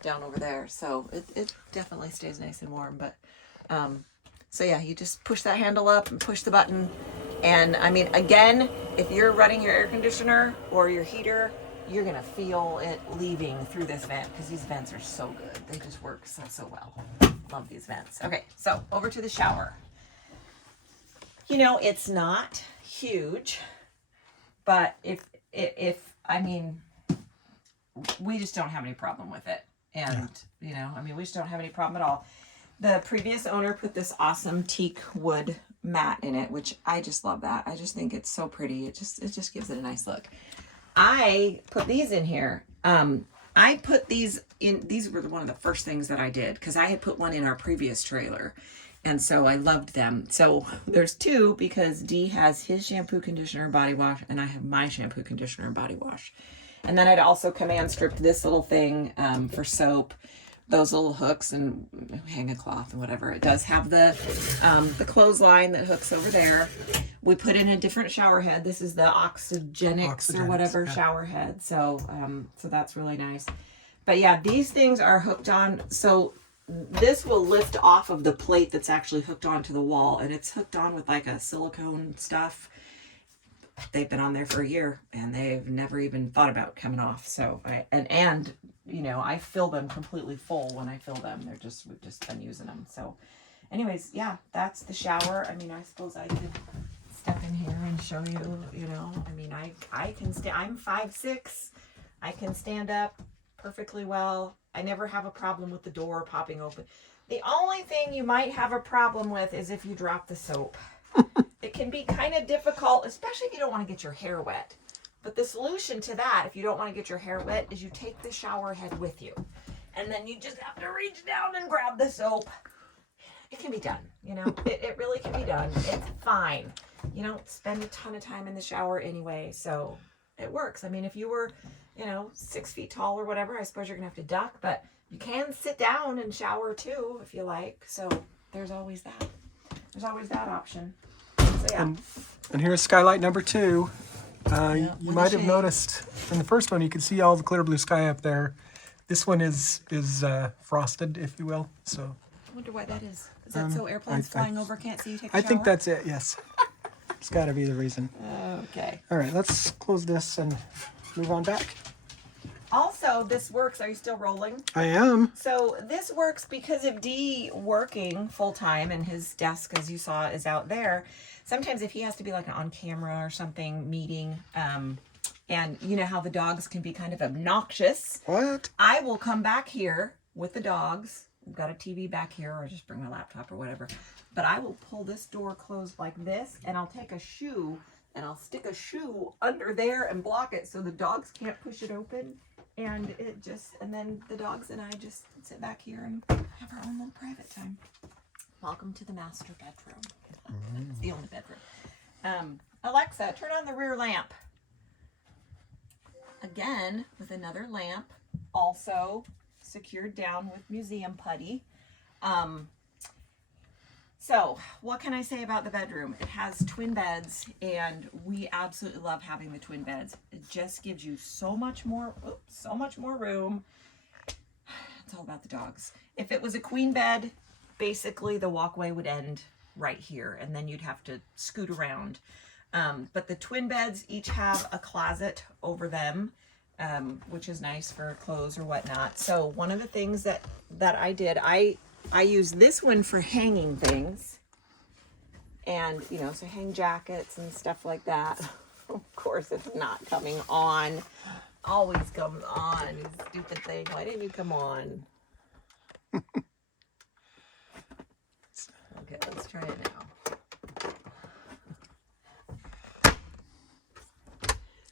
down over there, so it definitely stays nice and warm. But so yeah, you just push that handle up and push the button, and I mean, again, if you're running your air conditioner or your heater, you're gonna feel it leaving through this vent because these vents are so good. They just work so well. Love these vents. Okay, so over to the shower. It's not huge, but we just don't have any problem with it. And, we just don't have any problem at all. The previous owner put this awesome teak wood mat in it, which I just love that. I just think it's so pretty. It just gives it a nice look. I put these in here. I put these in, these were one of the first things that I did because I had put one in our previous trailer. And so I loved them. So there's 2 because Dee has his shampoo, conditioner, and body wash, and I have my shampoo, conditioner, and body wash. And then I'd also command stripped this little thing for soap. those little hooks and hang a cloth and whatever. It does have the clothesline that hooks over there. We put in a different shower head. This is the Oxygenics or whatever shower head. So so that's really nice. But yeah, these things are hooked on. So this will lift off of the plate that's actually hooked onto the wall, and it's hooked on with like a silicone stuff. They've been on there for a year and they've never even thought about coming off. So and you know, I fill them completely full when I fill them. We've just been using them. So anyways, yeah, that's the shower. I mean, I suppose I could step in here and show you, you know, I mean, I can I'm 5'6". I can stand up perfectly well. I never have a problem with the door popping open. The only thing you might have a problem with is if you drop the soap. It can be kind of difficult, especially if you don't want to get your hair wet. But the solution to that, if you don't want to get your hair wet, is you take the shower head with you. And then you just have to reach down and grab the soap. It can be done, you know. It really can be done. It's fine. You don't spend a ton of time in the shower anyway, so it works. I mean, if you were, you know, 6 feet tall or whatever, I suppose you're going to have to duck, but you can sit down and shower too if you like. So there's always that. There's always that option. So yeah. And here's skylight number 2. You with might the have shade. noticed from the first one, you could see all the clear blue sky up there. This one is frosted, if you will. So I wonder why that is. Is that so airplanes I flying over can't see you take a shower? I think that's it, yes. It's got to be the reason. Okay. All right, let's close this and move on back. Also, this works. Are you still rolling? I am. So this works because of D working full time and his desk, as you saw, is out there. Sometimes if he has to be like on camera or something, meeting, and you know how the dogs can be kind of obnoxious. What? I will come back here with the dogs. I've got a TV back here, or just bring my laptop or whatever. But I will pull this door closed like this, and I'll take a shoe and I'll stick a shoe under there and block it so the dogs can't push it open. And and then the dogs and I just sit back here and have our own little private time. Welcome to the master bedroom. It's the only bedroom. Alexa, turn on the rear lamp. Again, with another lamp, also secured down with museum putty. So what can I say about the bedroom? It has twin beds, and we absolutely love having the twin beds. It just gives you so much more room. It's all about the dogs. If it was a queen bed, basically the walkway would end right here, and then you'd have to scoot around. But the twin beds each have a closet over them, which is nice for clothes or whatnot. So one of the things that I did, I use this one for hanging things, and you know, so hang jackets and stuff like that. Of course, it's not coming on. Always comes on. You stupid thing. Why didn't you come on? Okay, let's try it now.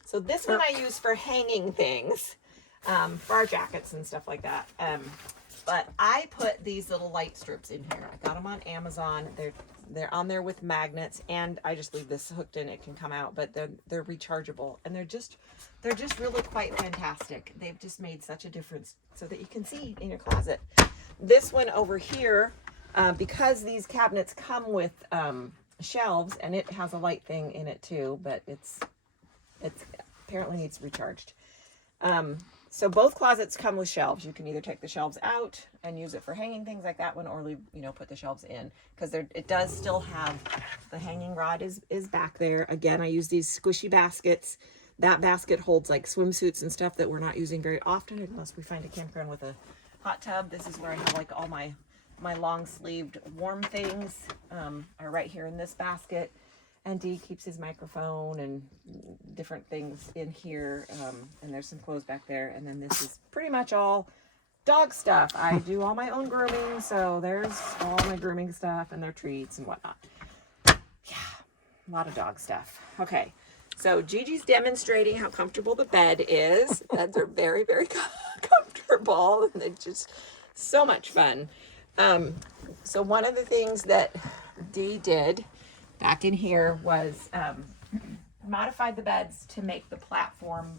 So this one I use for hanging things, for our jackets and stuff like that. But I put these little light strips in here. I got them on Amazon. They're on there with magnets, and I just leave this hooked in. It can come out, but they're rechargeable, and they're just really quite fantastic. They've just made such a difference so that you can see in your closet. This one over here, because these cabinets come with shelves, and it has a light thing in it too, but it's apparently needs recharged. So both closets come with shelves. You can either take the shelves out and use it for hanging things like that one, or leave, you know, put the shelves in, because it does still have the hanging rod is back there. Again, I use these squishy baskets. That basket holds like swimsuits and stuff that we're not using very often, unless we find a campground with a hot tub. This is where I have like all my long sleeved warm things are right here in this basket. And Dee keeps his microphone and different things in here. And there's some clothes back there. And then this is pretty much all dog stuff. I do all my own grooming. So there's all my grooming stuff and their treats and whatnot. Yeah, a lot of dog stuff. Okay, so Gigi's demonstrating how comfortable the bed is. Beds are very, very comfortable. And they're just so much fun. So one of the things that Dee did back in here was modified the beds to make the platform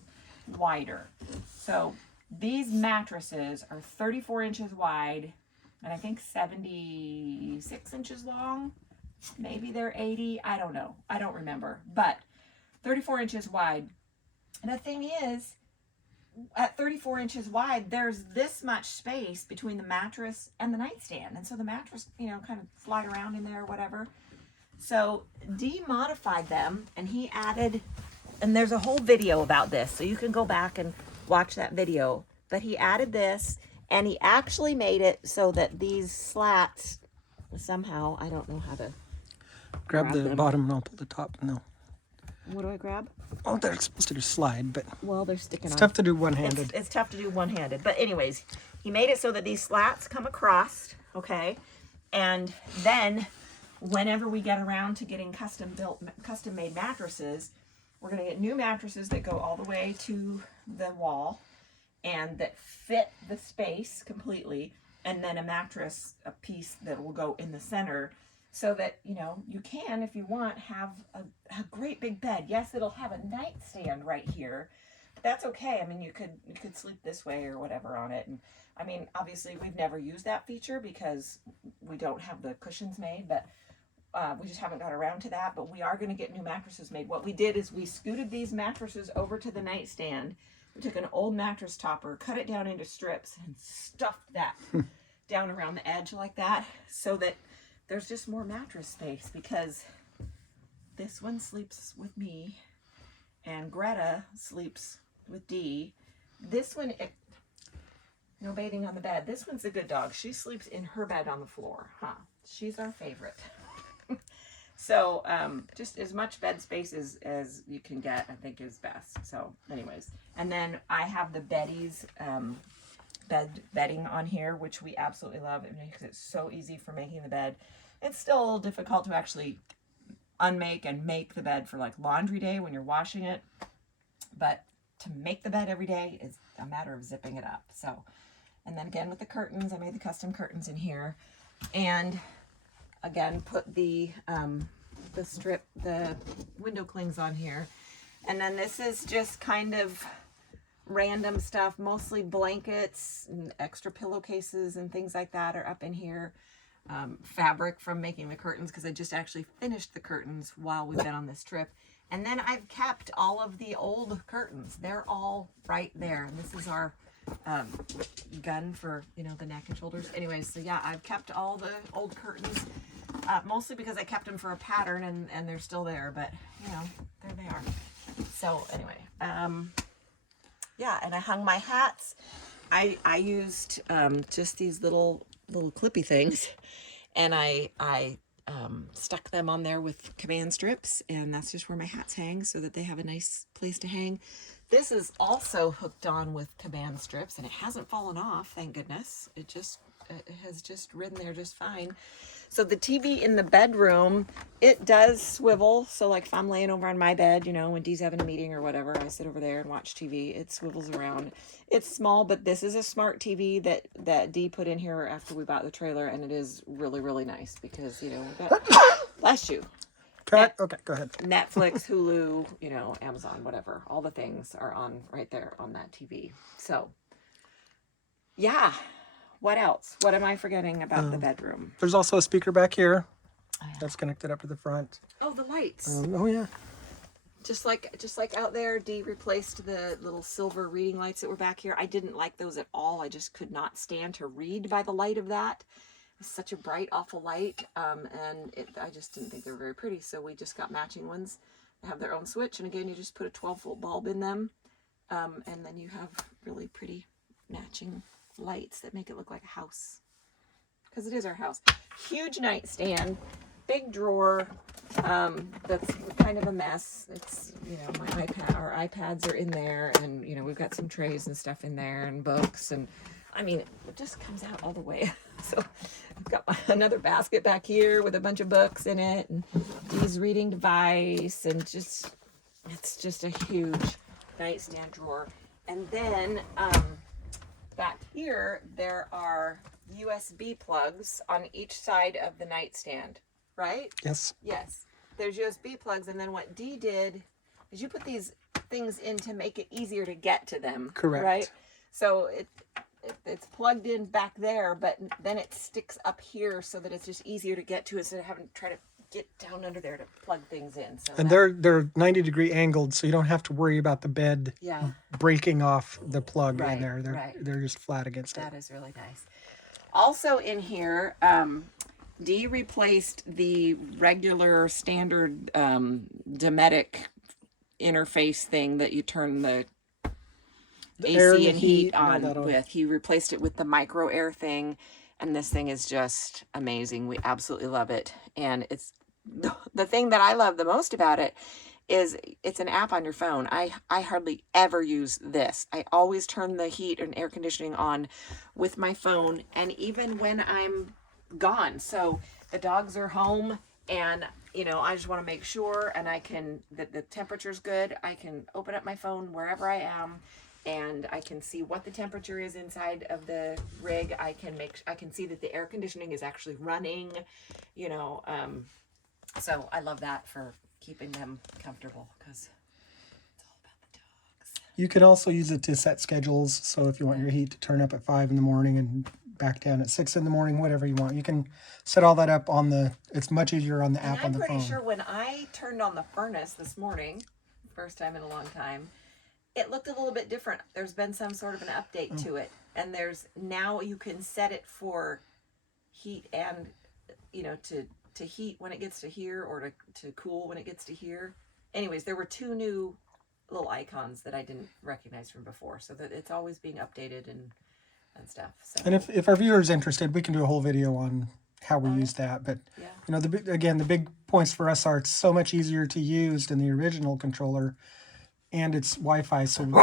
wider. So These mattresses are 34 inches wide and I think 76 inches long. Maybe they're 80. I don't know. I don't remember. But 34 inches wide. And the thing is, at 34 inches wide, there's this much space between the mattress and the nightstand. And so the mattress, you know, kind of slide around in there or whatever. So Dee modified them and he added, and there's a whole video about this. So you can go back and watch that video. But he added this and he actually made it so that these slats, somehow, I don't know how to Grab the them. bottom and I'll pull the top. No. What do I grab? Oh, they're supposed to do slide, but Well, they're sticking it's on. tough to do one-handed. It's tough to do one-handed. But anyways, he made it so that these slats come across, okay? And then whenever we get around to getting custom-made mattresses, we're going to get new mattresses that go all the way to the wall and that fit the space completely, and then a piece that will go in the center, so that, you know, you can, if you want, have a great big bed. Yes, it'll have a nightstand right here, but that's okay. I mean, you could sleep this way or whatever on it. And I mean, obviously we've never used that feature because we don't have the cushions made, but we just haven't got around to that. But we are going to get new mattresses made. What we did is we scooted these mattresses over to the nightstand. We took an old mattress topper, cut it down into strips, and stuffed that down around the edge like that, so that there's just more mattress space, because this one sleeps with me and Greta sleeps with Dee. This one, no bathing on the bed. This one's a good dog. She sleeps in her bed on the floor. She's our favorite. So just as much bed space as you can get, I think, is best. So anyways, and then I have the Betty's bedding on here, which we absolutely love. It makes it so easy for making the bed. It's still a little difficult to actually unmake and make the bed for like laundry day when you're washing it, but to make the bed every day is a matter of zipping it up. So, and then again with the curtains, I made the custom curtains in here, and again put the window clings on here. And then this is just kind of random stuff, mostly blankets and extra pillowcases and things like that are up in here. Fabric from making the curtains, because I just actually finished the curtains while we've been on this trip. And then I've kept all of the old curtains. They're all right there. And this is our gun for, you know, the neck and shoulders. Anyways, so yeah, I've kept all the old curtains, mostly because I kept them for a pattern, and they're still there, but you know, there they are. So anyway, yeah, and I hung my hats. I used just these little clippy things, and I stuck them on there with command strips, and that's just where my hats hang, so that they have a nice place to hang. This is also hooked on with command strips, and it hasn't fallen off, thank goodness. It has just ridden there just fine. So the TV in the bedroom, it does swivel. So like if I'm laying over on my bed, you know, when Dee's having a meeting or whatever, I sit over there and watch TV. It swivels around. It's small, but this is a smart TV that Dee put in here after we bought the trailer, and it is really, really nice because, you know, we've got, bless you. Okay, go ahead. Netflix, Hulu, you know, Amazon, whatever. All the things are on right there on that TV. So, yeah. What else? What am I forgetting about the bedroom? There's also a speaker back here that's connected up to the front. Oh, the lights. Oh yeah. Just like out there, Dee replaced the little silver reading lights that were back here. I didn't like those at all. I just could not stand to read by the light of that. It's such a bright, awful light, and I just didn't think they were very pretty. So we just got matching ones. They have their own switch, and again, you just put a 12-volt bulb in them, and then you have really pretty matching lights that make it look like a house, because it is our house. Huge nightstand, big drawer, that's kind of a mess. It's, you know, our iPads are in there, and you know, we've got some trays and stuff in there, and books, and I mean, it just comes out all the way. So I've got another basket back here with a bunch of books in it, and Dee's reading device, and it's just a huge nightstand drawer. And then back here, there are USB plugs on each side of the nightstand, right? Yes. Yes. There's USB plugs, and then what Dee did is you put these things in to make it easier to get to them. Correct. Right? So it's plugged in back there, but then it sticks up here so that it's just easier to get to instead of having to try to get down under there to plug things in. So And they're 90-degree angled, so you don't have to worry about the bed breaking off the plug in there. They're just flat against it. That is really nice. Also in here, Dee replaced the regular standard Dometic interface thing that you turn the AC and heat on with. He replaced it with the micro air thing, and this thing is just amazing. We absolutely love it. And it's the thing that I love the most about it is it's an app on your phone. I hardly ever use this. I always turn the heat and air conditioning on with my phone, and even when I'm gone. So the dogs are home and I just want to make sure and that the temperature's good. I can open up my phone wherever I am and I can see what the temperature is inside of the rig. I can see that the air conditioning is actually running, so I love that for keeping them comfortable because it's all about the dogs. You can also use it to set schedules. So if you want your heat to turn up at 5 in the morning and back down at 6 in the morning, whatever you want, you can set all that up it's much easier on the app on the phone. I'm pretty sure when I turned on the furnace this morning, first time in a long time, it looked a little bit different. There's been some sort of an update to it. And now you can set it for heat and, to heat when it gets to here or to cool when it gets to here. Anyways, there were 2 new little icons that I didn't recognize from before. So that it's always being updated and stuff. So. And if our viewers interested, we can do a whole video on how we use that. But, the big points for us are it's so much easier to use than the original controller. And it's Wi-Fi, so we can...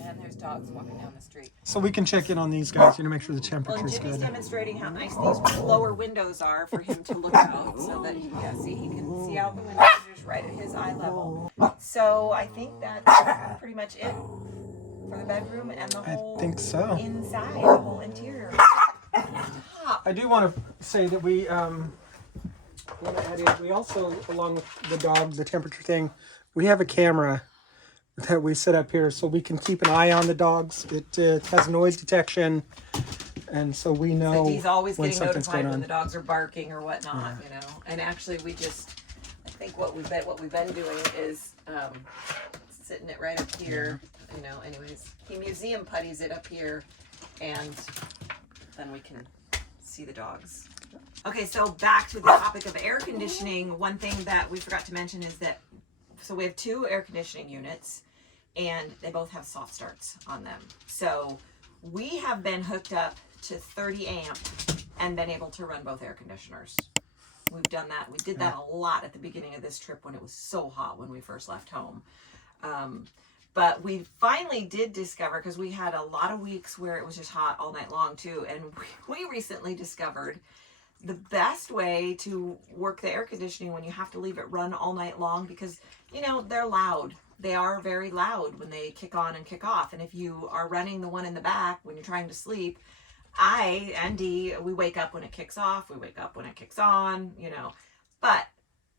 And there's dogs walking down the street. So we can check in on these guys, make sure the temperature's Well, Jimmy's good. demonstrating how nice these lower windows are for him to look out so that he can see out the window just right at his eye level. So I think that's pretty much it for the bedroom and the whole inside, the whole interior. I do want to say that we we also, along with the dog, the temperature thing, we have a camera that we set up here so we can keep an eye on the dogs. It has noise detection, and so we know so he's always when getting something's notified going on. when the dogs are barking or whatnot, And actually, I think what we've been doing is sitting it right up here, Anyways, he museum putties it up here, and then we can see the dogs. Okay, so back to the topic of air conditioning. One thing that we forgot to mention is that, so we have 2 air conditioning units, and they both have soft starts on them. So we have been hooked up to 30 amp and been able to run both air conditioners. We've done that. We did that a lot at the beginning of this trip when it was so hot when we first left home. But we finally did discover, because we had a lot of weeks where it was just hot all night long too, and we recently discovered the best way to work the air conditioning when you have to leave it run all night long, because they're loud. They are very loud when they kick on and kick off. And if you are running the one in the back when you're trying to sleep, I and Dee, we wake up when it kicks off, we wake up when it kicks on, but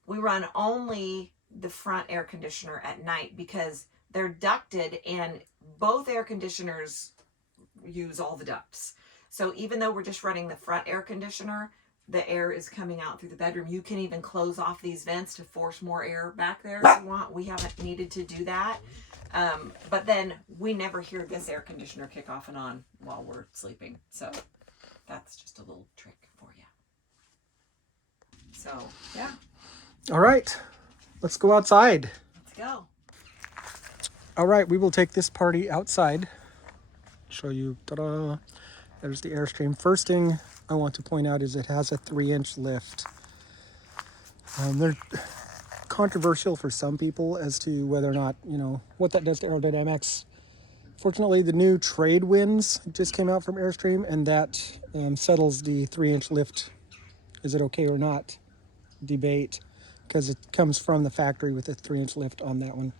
we run only the front air conditioner at night because they're ducted, and both air conditioners use all the ducts. So even though we're just running the front air conditioner, the air is coming out through the bedroom. You can even close off these vents to force more air back there if you want. We haven't needed to do that. But then we never hear this air conditioner kick off and on while we're sleeping. So that's just a little trick for you. So, yeah. All right, let's go outside. Let's go. All right, we will take this party outside. Show you, ta-da, there's the Airstream. First thing I want to point out is it has a 3-inch lift. They're controversial for some people as to whether or not, what that does to aerodynamics. Fortunately, the new trade winds just came out from Airstream, and that settles the 3-inch lift. Is it okay or not? Debate, because it comes from the factory with a 3-inch lift on that one.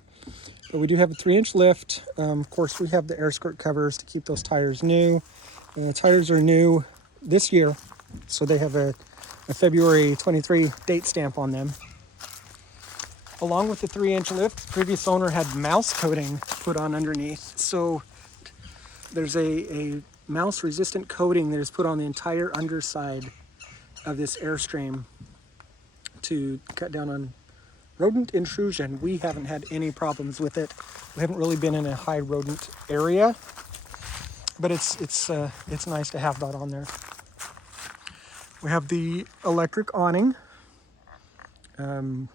But we do have a 3-inch lift. Of course, we have the air skirt covers to keep those tires new. The tires are new this year, so they have a February 23 date stamp on them. Along with the 3-inch lift, the previous owner had mouse coating put on underneath. So there's a mouse resistant coating that is put on the entire underside of this Airstream to cut down on rodent intrusion. We haven't had any problems with it. We haven't really been in a high rodent area, but it's nice to have that on there. We have the electric awning.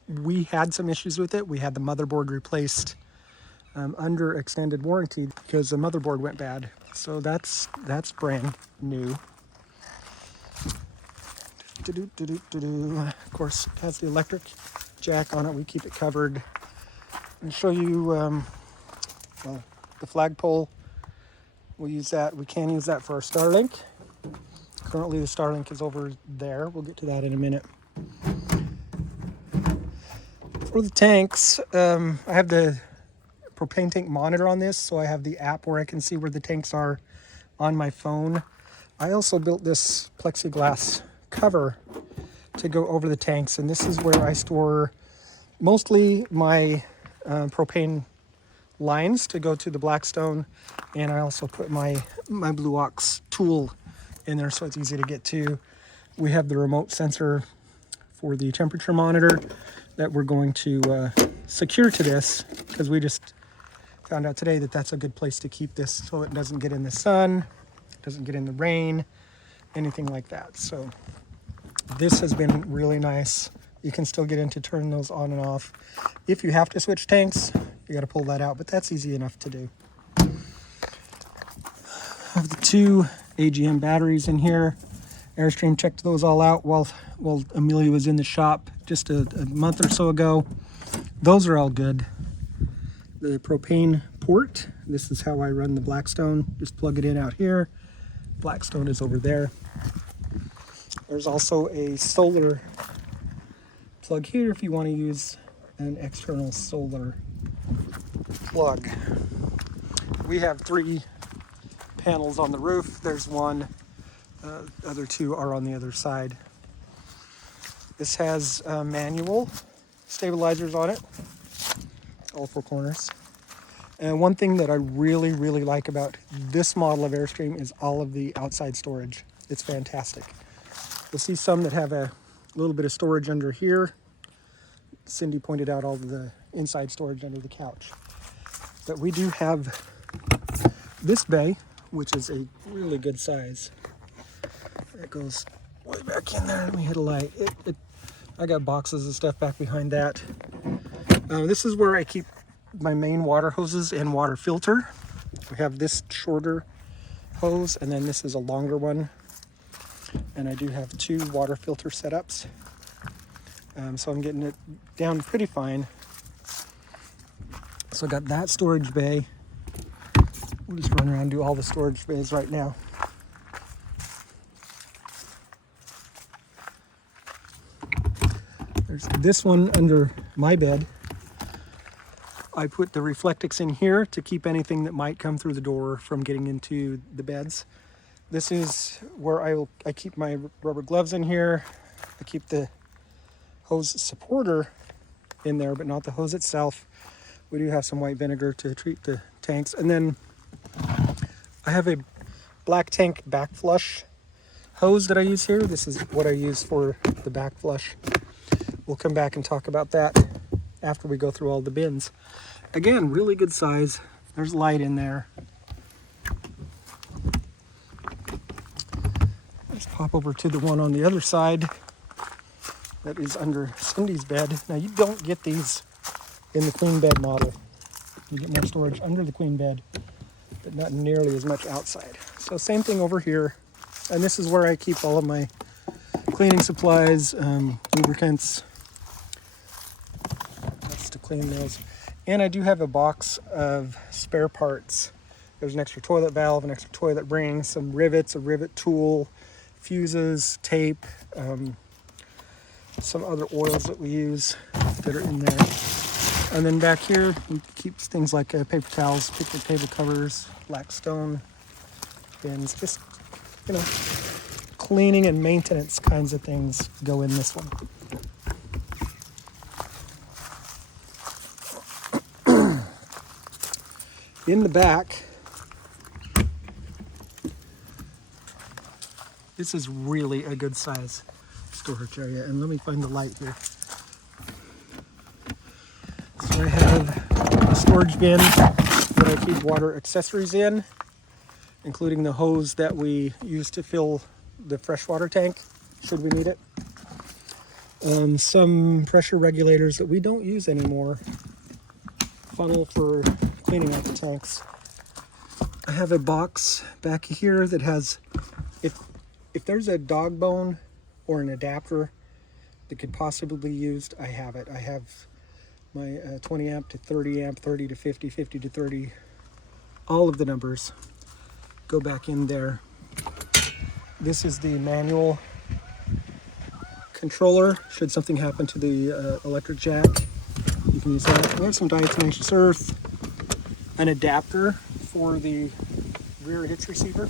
We had some issues with it. We had the motherboard replaced under extended warranty because the motherboard went bad. So that's brand new. Of course, it has the electric jack on it. We keep it covered. And show you well, the flagpole. We'll use that. We can use that for our Starlink. Currently the Starlink is over there. We'll get to that in a minute. For the tanks, I have the propane tank monitor on this, so I have the app where I can see where the tanks are on my phone. I also built this plexiglass cover to go over the tanks, and this is where I store mostly my propane lines to go to the Blackstone, and I also put my Blue Ox tool in there so it's easy to get to. We have the remote sensor for the temperature monitor that we're going to secure to this, because we just found out today that that's a good place to keep this so it doesn't get in the sun, doesn't get in the rain, anything like that. So this has been really nice. You can still get in to turn those on and off. If you have to switch tanks, you got to pull that out, but that's easy enough to do. I have the 2 AGM batteries in here. Airstream checked those all out while Amelia was in the shop just a month or so ago. Those are all good. The propane port, this is how I run the Blackstone. Just plug it in out here. Blackstone is over there. There's also a solar plug here if you want to use an external solar plug. We have 3 panels on the roof. There's one, other 2 are on the other side. This has manual stabilizers on it, all 4 corners. And one thing that I really, really like about this model of Airstream is all of the outside storage. It's fantastic. You'll see some that have a little bit of storage under here. Cindy pointed out all of the inside storage under the couch. But we do have this bay, which is a really good size. It goes way back in there. Let me hit a light. I got boxes of stuff back behind that. This is where I keep my main water hoses and water filter. We have this shorter hose, and then this is a longer one. And I do have 2 water filter setups. So I'm getting it down pretty fine. So I got that storage bay. We'll just run around and do all the storage bays right now. There's this one under my bed. I put the Reflectix in here to keep anything that might come through the door from getting into the beds. This is where I keep my rubber gloves in here. I keep the hose supporter in there, but not the hose itself. We do have some white vinegar to treat the tanks. And then I have a black tank back flush hose that I use here. This is what I use for the back flush. We'll come back and talk about that after we go through all the bins. Again, really good size. There's light in there. Let's pop over to the one on the other side that is under Cindy's bed. Now, you don't get these in the queen bed model. You get more storage under the queen bed, but not nearly as much outside. So same thing over here. And this is where I keep all of my cleaning supplies, lubricants. That's to clean those. And I do have a box of spare parts. There's an extra toilet valve, an extra toilet ring, some rivets, a rivet tool, fuses, tape, some other oils that we use that are in there. And then back here, we keep things like paper towels, picnic table covers, Blackstone bins, just, you know, cleaning and maintenance kinds of things go in this one. In the back, this is really a good size storage area. And let me find the light here. So I have a storage bin that I keep water accessories in, including the hose that we use to fill the freshwater tank, should we need it. Some pressure regulators that we don't use anymore, funnel for cleaning out the tanks. I have a box back here that has, if there's a dog bone or an adapter that could possibly be used, I have it. I have my 20 amp to 30 amp, 30 to 50, 50 to 30, all of the numbers go back in there. This is the manual controller. Should something happen to the electric jack, you can use that. We have some diatomaceous earth, an adapter for the rear hitch receiver.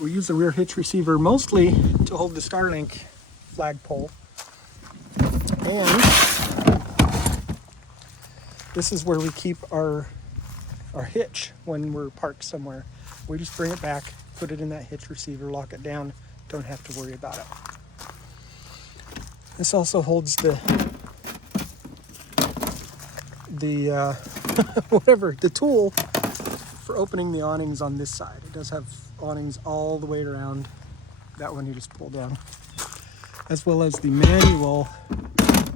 We use the rear hitch receiver mostly to hold the Starlink flagpole. And this is where we keep our hitch when we're parked somewhere. We just bring it back, put it in that hitch receiver, lock it down, don't have to worry about it. This also holds the the tool for opening the awnings on this side. It does have awnings all the way around. That one you just pull down. As well as the manual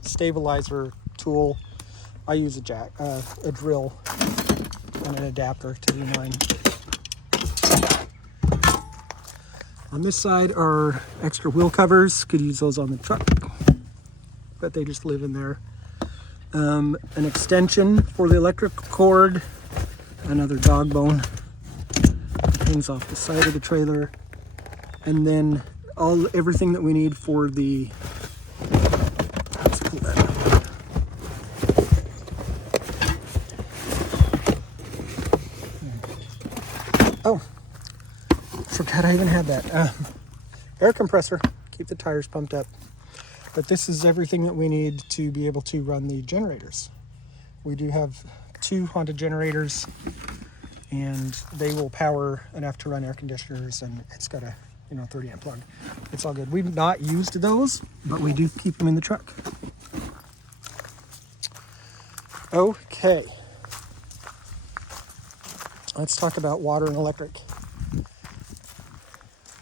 stabilizer tool. I use a drill and an adapter to do mine. On this side are extra wheel covers. Could use those on the truck, but they just live in there. An extension for the electric cord, another dog bone, hangs off the side of the trailer, and then everything that we need for the, let's pull that out. Oh, forgot I even had that. Air compressor, keep the tires pumped up. But this is everything that we need to be able to run the generators. We do have 2 Honda generators, and they will power enough to run air conditioners, and it's got a 30 amp plug. It's all good. We've not used those, but we do keep them in the truck. Okay. Let's talk about water and electric.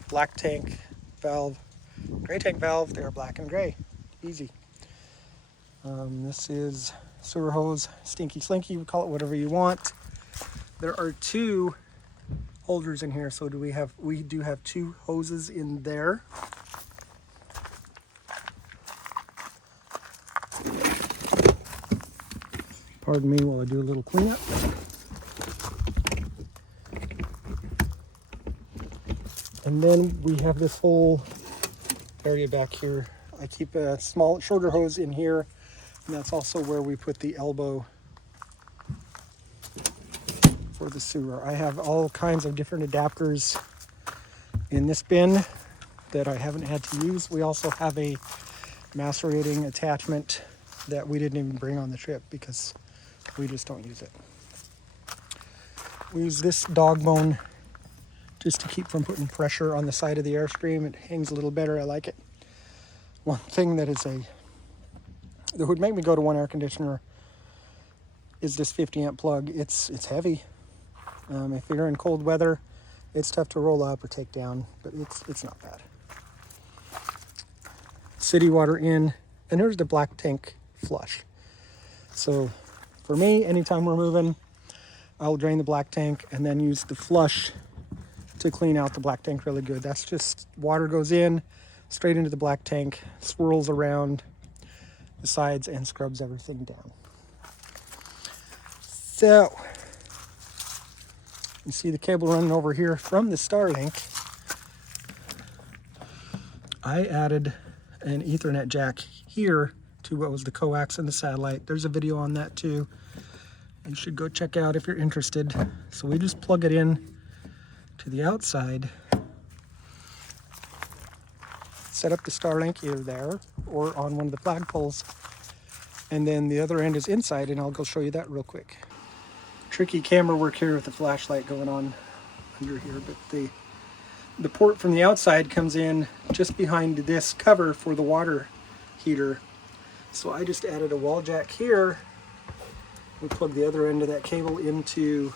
Black tank valve, gray tank valve, they're black and gray. Easy. This is sewer hose, stinky slinky, you call it whatever you want. There are 2 holders in here, so we do have 2 hoses in there. Pardon me while I do a little cleanup. And then we have this whole area back here. I keep a small shoulder hose in here, and that's also where we put the elbow for the sewer. I have all kinds of different adapters in this bin that I haven't had to use. We also have a macerating attachment that we didn't even bring on the trip because we just don't use it. We use this dog bone just to keep from putting pressure on the side of the Airstream. It hangs a little better. I like it. One thing that would make me go to one air conditioner is this 50 amp plug. It's heavy. If you're in cold weather, it's tough to roll up or take down, but it's not bad. City water in, and here's the black tank flush. So for me, anytime we're moving, I'll drain the black tank and then use the flush to clean out the black tank really good. That's just water goes in straight into the black tank, swirls around the sides and scrubs everything down. So you see the cable running over here from the Starlink. I added an Ethernet jack here to what was the coax and the satellite. There's a video on that too. You should go check out if you're interested. So we just plug it in to the outside, set up the Starlink either there or on one of the flagpoles, and then the other end is inside, and I'll go show you that real quick. tricky camera work here with the flashlight going on under here, but the port from the outside comes in just behind this cover for the water heater. So I just added a wall jack here. We plug the other end of that cable into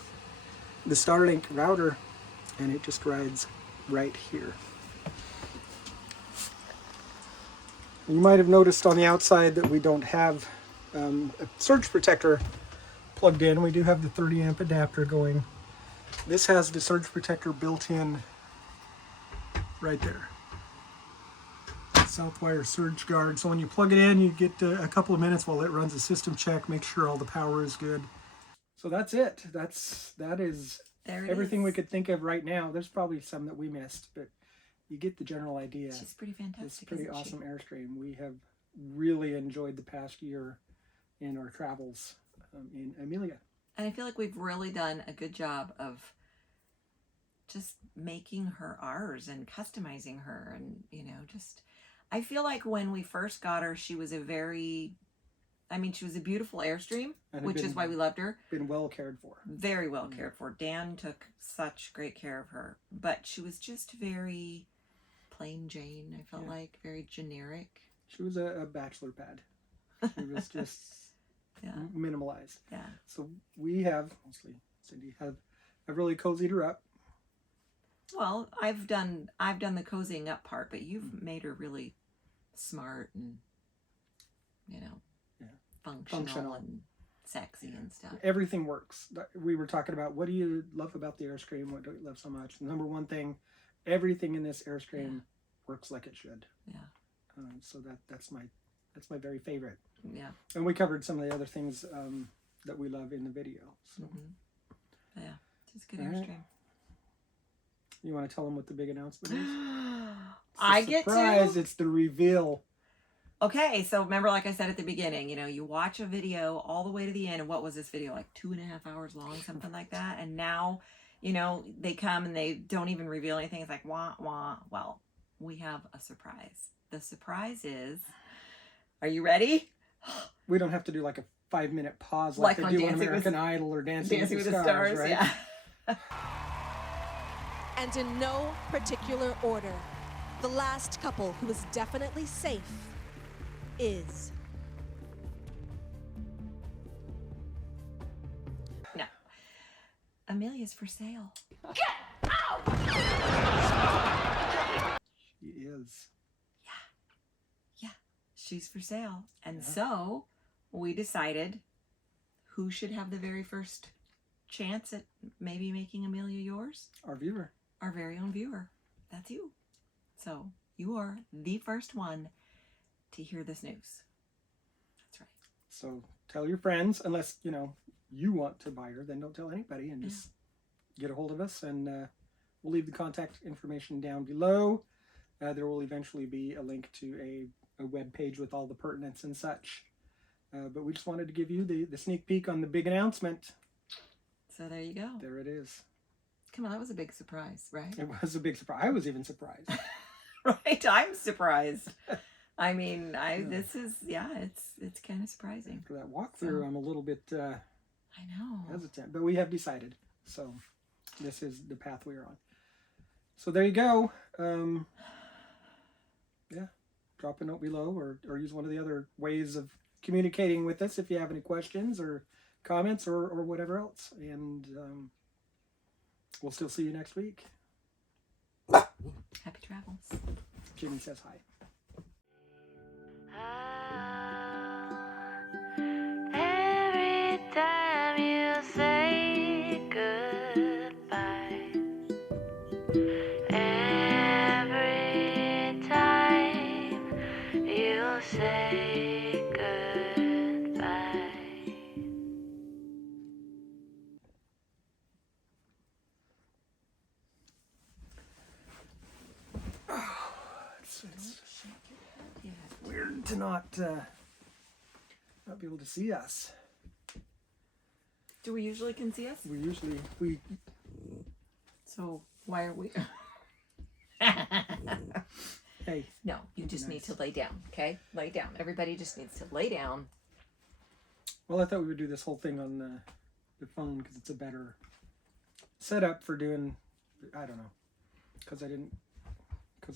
the Starlink router, and it just rides right here. You might have noticed on the outside that we don't have a surge protector plugged in. We do have the 30 amp adapter going. This has the surge protector built in right there. Southwire surge guard. So when you plug it in, you get a couple of minutes while it runs a system check, make sure all the power is good. So that's it. That is everything we could think of right now. There's probably some that we missed, but you get the general idea. She's pretty fantastic. It's pretty awesome Airstream. We have really enjoyed the past year in our travels in Amelia. And I feel like we've really done a good job of just making her ours and customizing her. And, you know, just, I feel like when we first got her, she was she was a beautiful Airstream, which is why we loved her. Been well cared for. Very well cared for. Dan took such great care of her. But she was just very plain Jane, I felt like. Very generic. She was a bachelor pad. She was just minimalized. Yeah. So we have, mostly Cindy, have really cozied her up. Well, I've done the cozying up part, but you've made her really smart and, you know, functional and sexy and stuff. Everything works. We were talking about, what do you love about the Airstream? What do you love so much? The number one thing, everything in this Airstream works like it should. Yeah. So that's my very favorite. Yeah. And we covered some of the other things that we love in the video. So. Yeah, just good All right. Airstream. You want to tell them what the big announcement is? I get to. Surprise! It's the reveal. Okay, so remember, like I said at the beginning, you know, you watch a video all the way to the end, and what was this video, like 2.5 hours long, something like that? And now, you know, they come and they don't even reveal anything. It's like, wah, wah. Well, we have a surprise. The surprise is, are you ready? We don't have to do like a 5-minute pause like they do on American Idol or Dancing with the Stars, right? Yeah. And in no particular order, the last couple who is definitely safe is... No. Amelia's for sale. She is. Yeah. She's for sale. And so we decided who should have the very first chance at maybe making Amelia yours? Our viewer. Our very own viewer. That's you. So you are the first one to hear this news. That's right. So tell your friends, unless, you know, you want to buy her, then don't tell anybody and just get a hold of us, and we'll leave the contact information down below. There will eventually be a link to a web page with all the pertinence and such. But we just wanted to give you the sneak peek on the big announcement. So there you go. There it is. Come on, that was a big surprise, right? It was a big surprise. I was even surprised. Right, I'm surprised. I mean, this is, it's kind of surprising. After that walkthrough, I'm a little bit I know. hesitant, but we have decided. So this is the path we are on. So there you go. Yeah, drop a note below, or use one of the other ways of communicating with us if you have any questions or comments or whatever else. And we'll still see you next week. Happy travels. Jimmy says hi. Every time you say goodbye, every time you say goodbye. It's weird to not be able to see us. Do we usually can see us? We So why are we? hey. No, you just need to lay down, okay? Lay down. Everybody just needs to lay down. Well, I thought we would do this whole thing on the phone because it's a better setup for doing. I don't know, because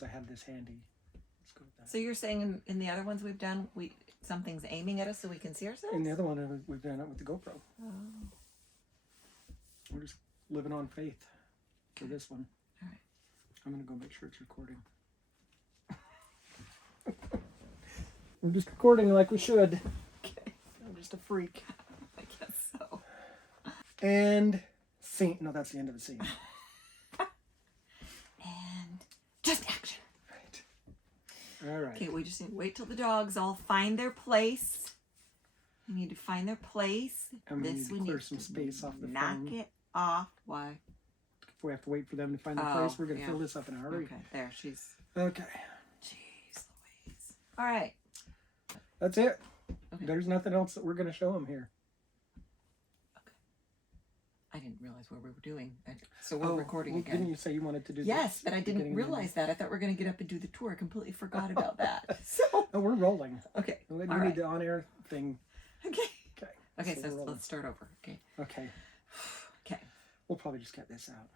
I have this handy. Let's go with that. So you're saying in the other ones we've done, something's aiming at us so we can see ourselves? And the other one we've done it with the GoPro. Oh. We're just living on faith for this one. All right. I'm gonna go make sure it's recording. We're just recording like we should. Okay. I'm just a freak. I guess so. And scene. No, that's the end of the scene. And just action. Right. All right. Okay, we just need to wait till the dogs all find their place. We need to find their place. And we need to clear need some to space off the knock phone. it off. Why? If we have to wait for them to find their Oh, place, we're gonna yeah. fill this up in a hurry. Okay, there, she's... Okay. Jeez Louise. All right. That's it. Okay. There's nothing else that we're gonna show them here. I didn't realize what we were doing. So we're recording well, again. Didn't you say you wanted to do Yes, this but I at the beginning didn't of the- realize that. I thought we were going to get up and do the tour. I completely forgot about that. So, Oh, we're rolling. okay. We all need right. the on-air thing. Okay. Okay. Okay, So so we're rolling. let's start over. Okay. Okay. Okay. We'll probably just cut this out.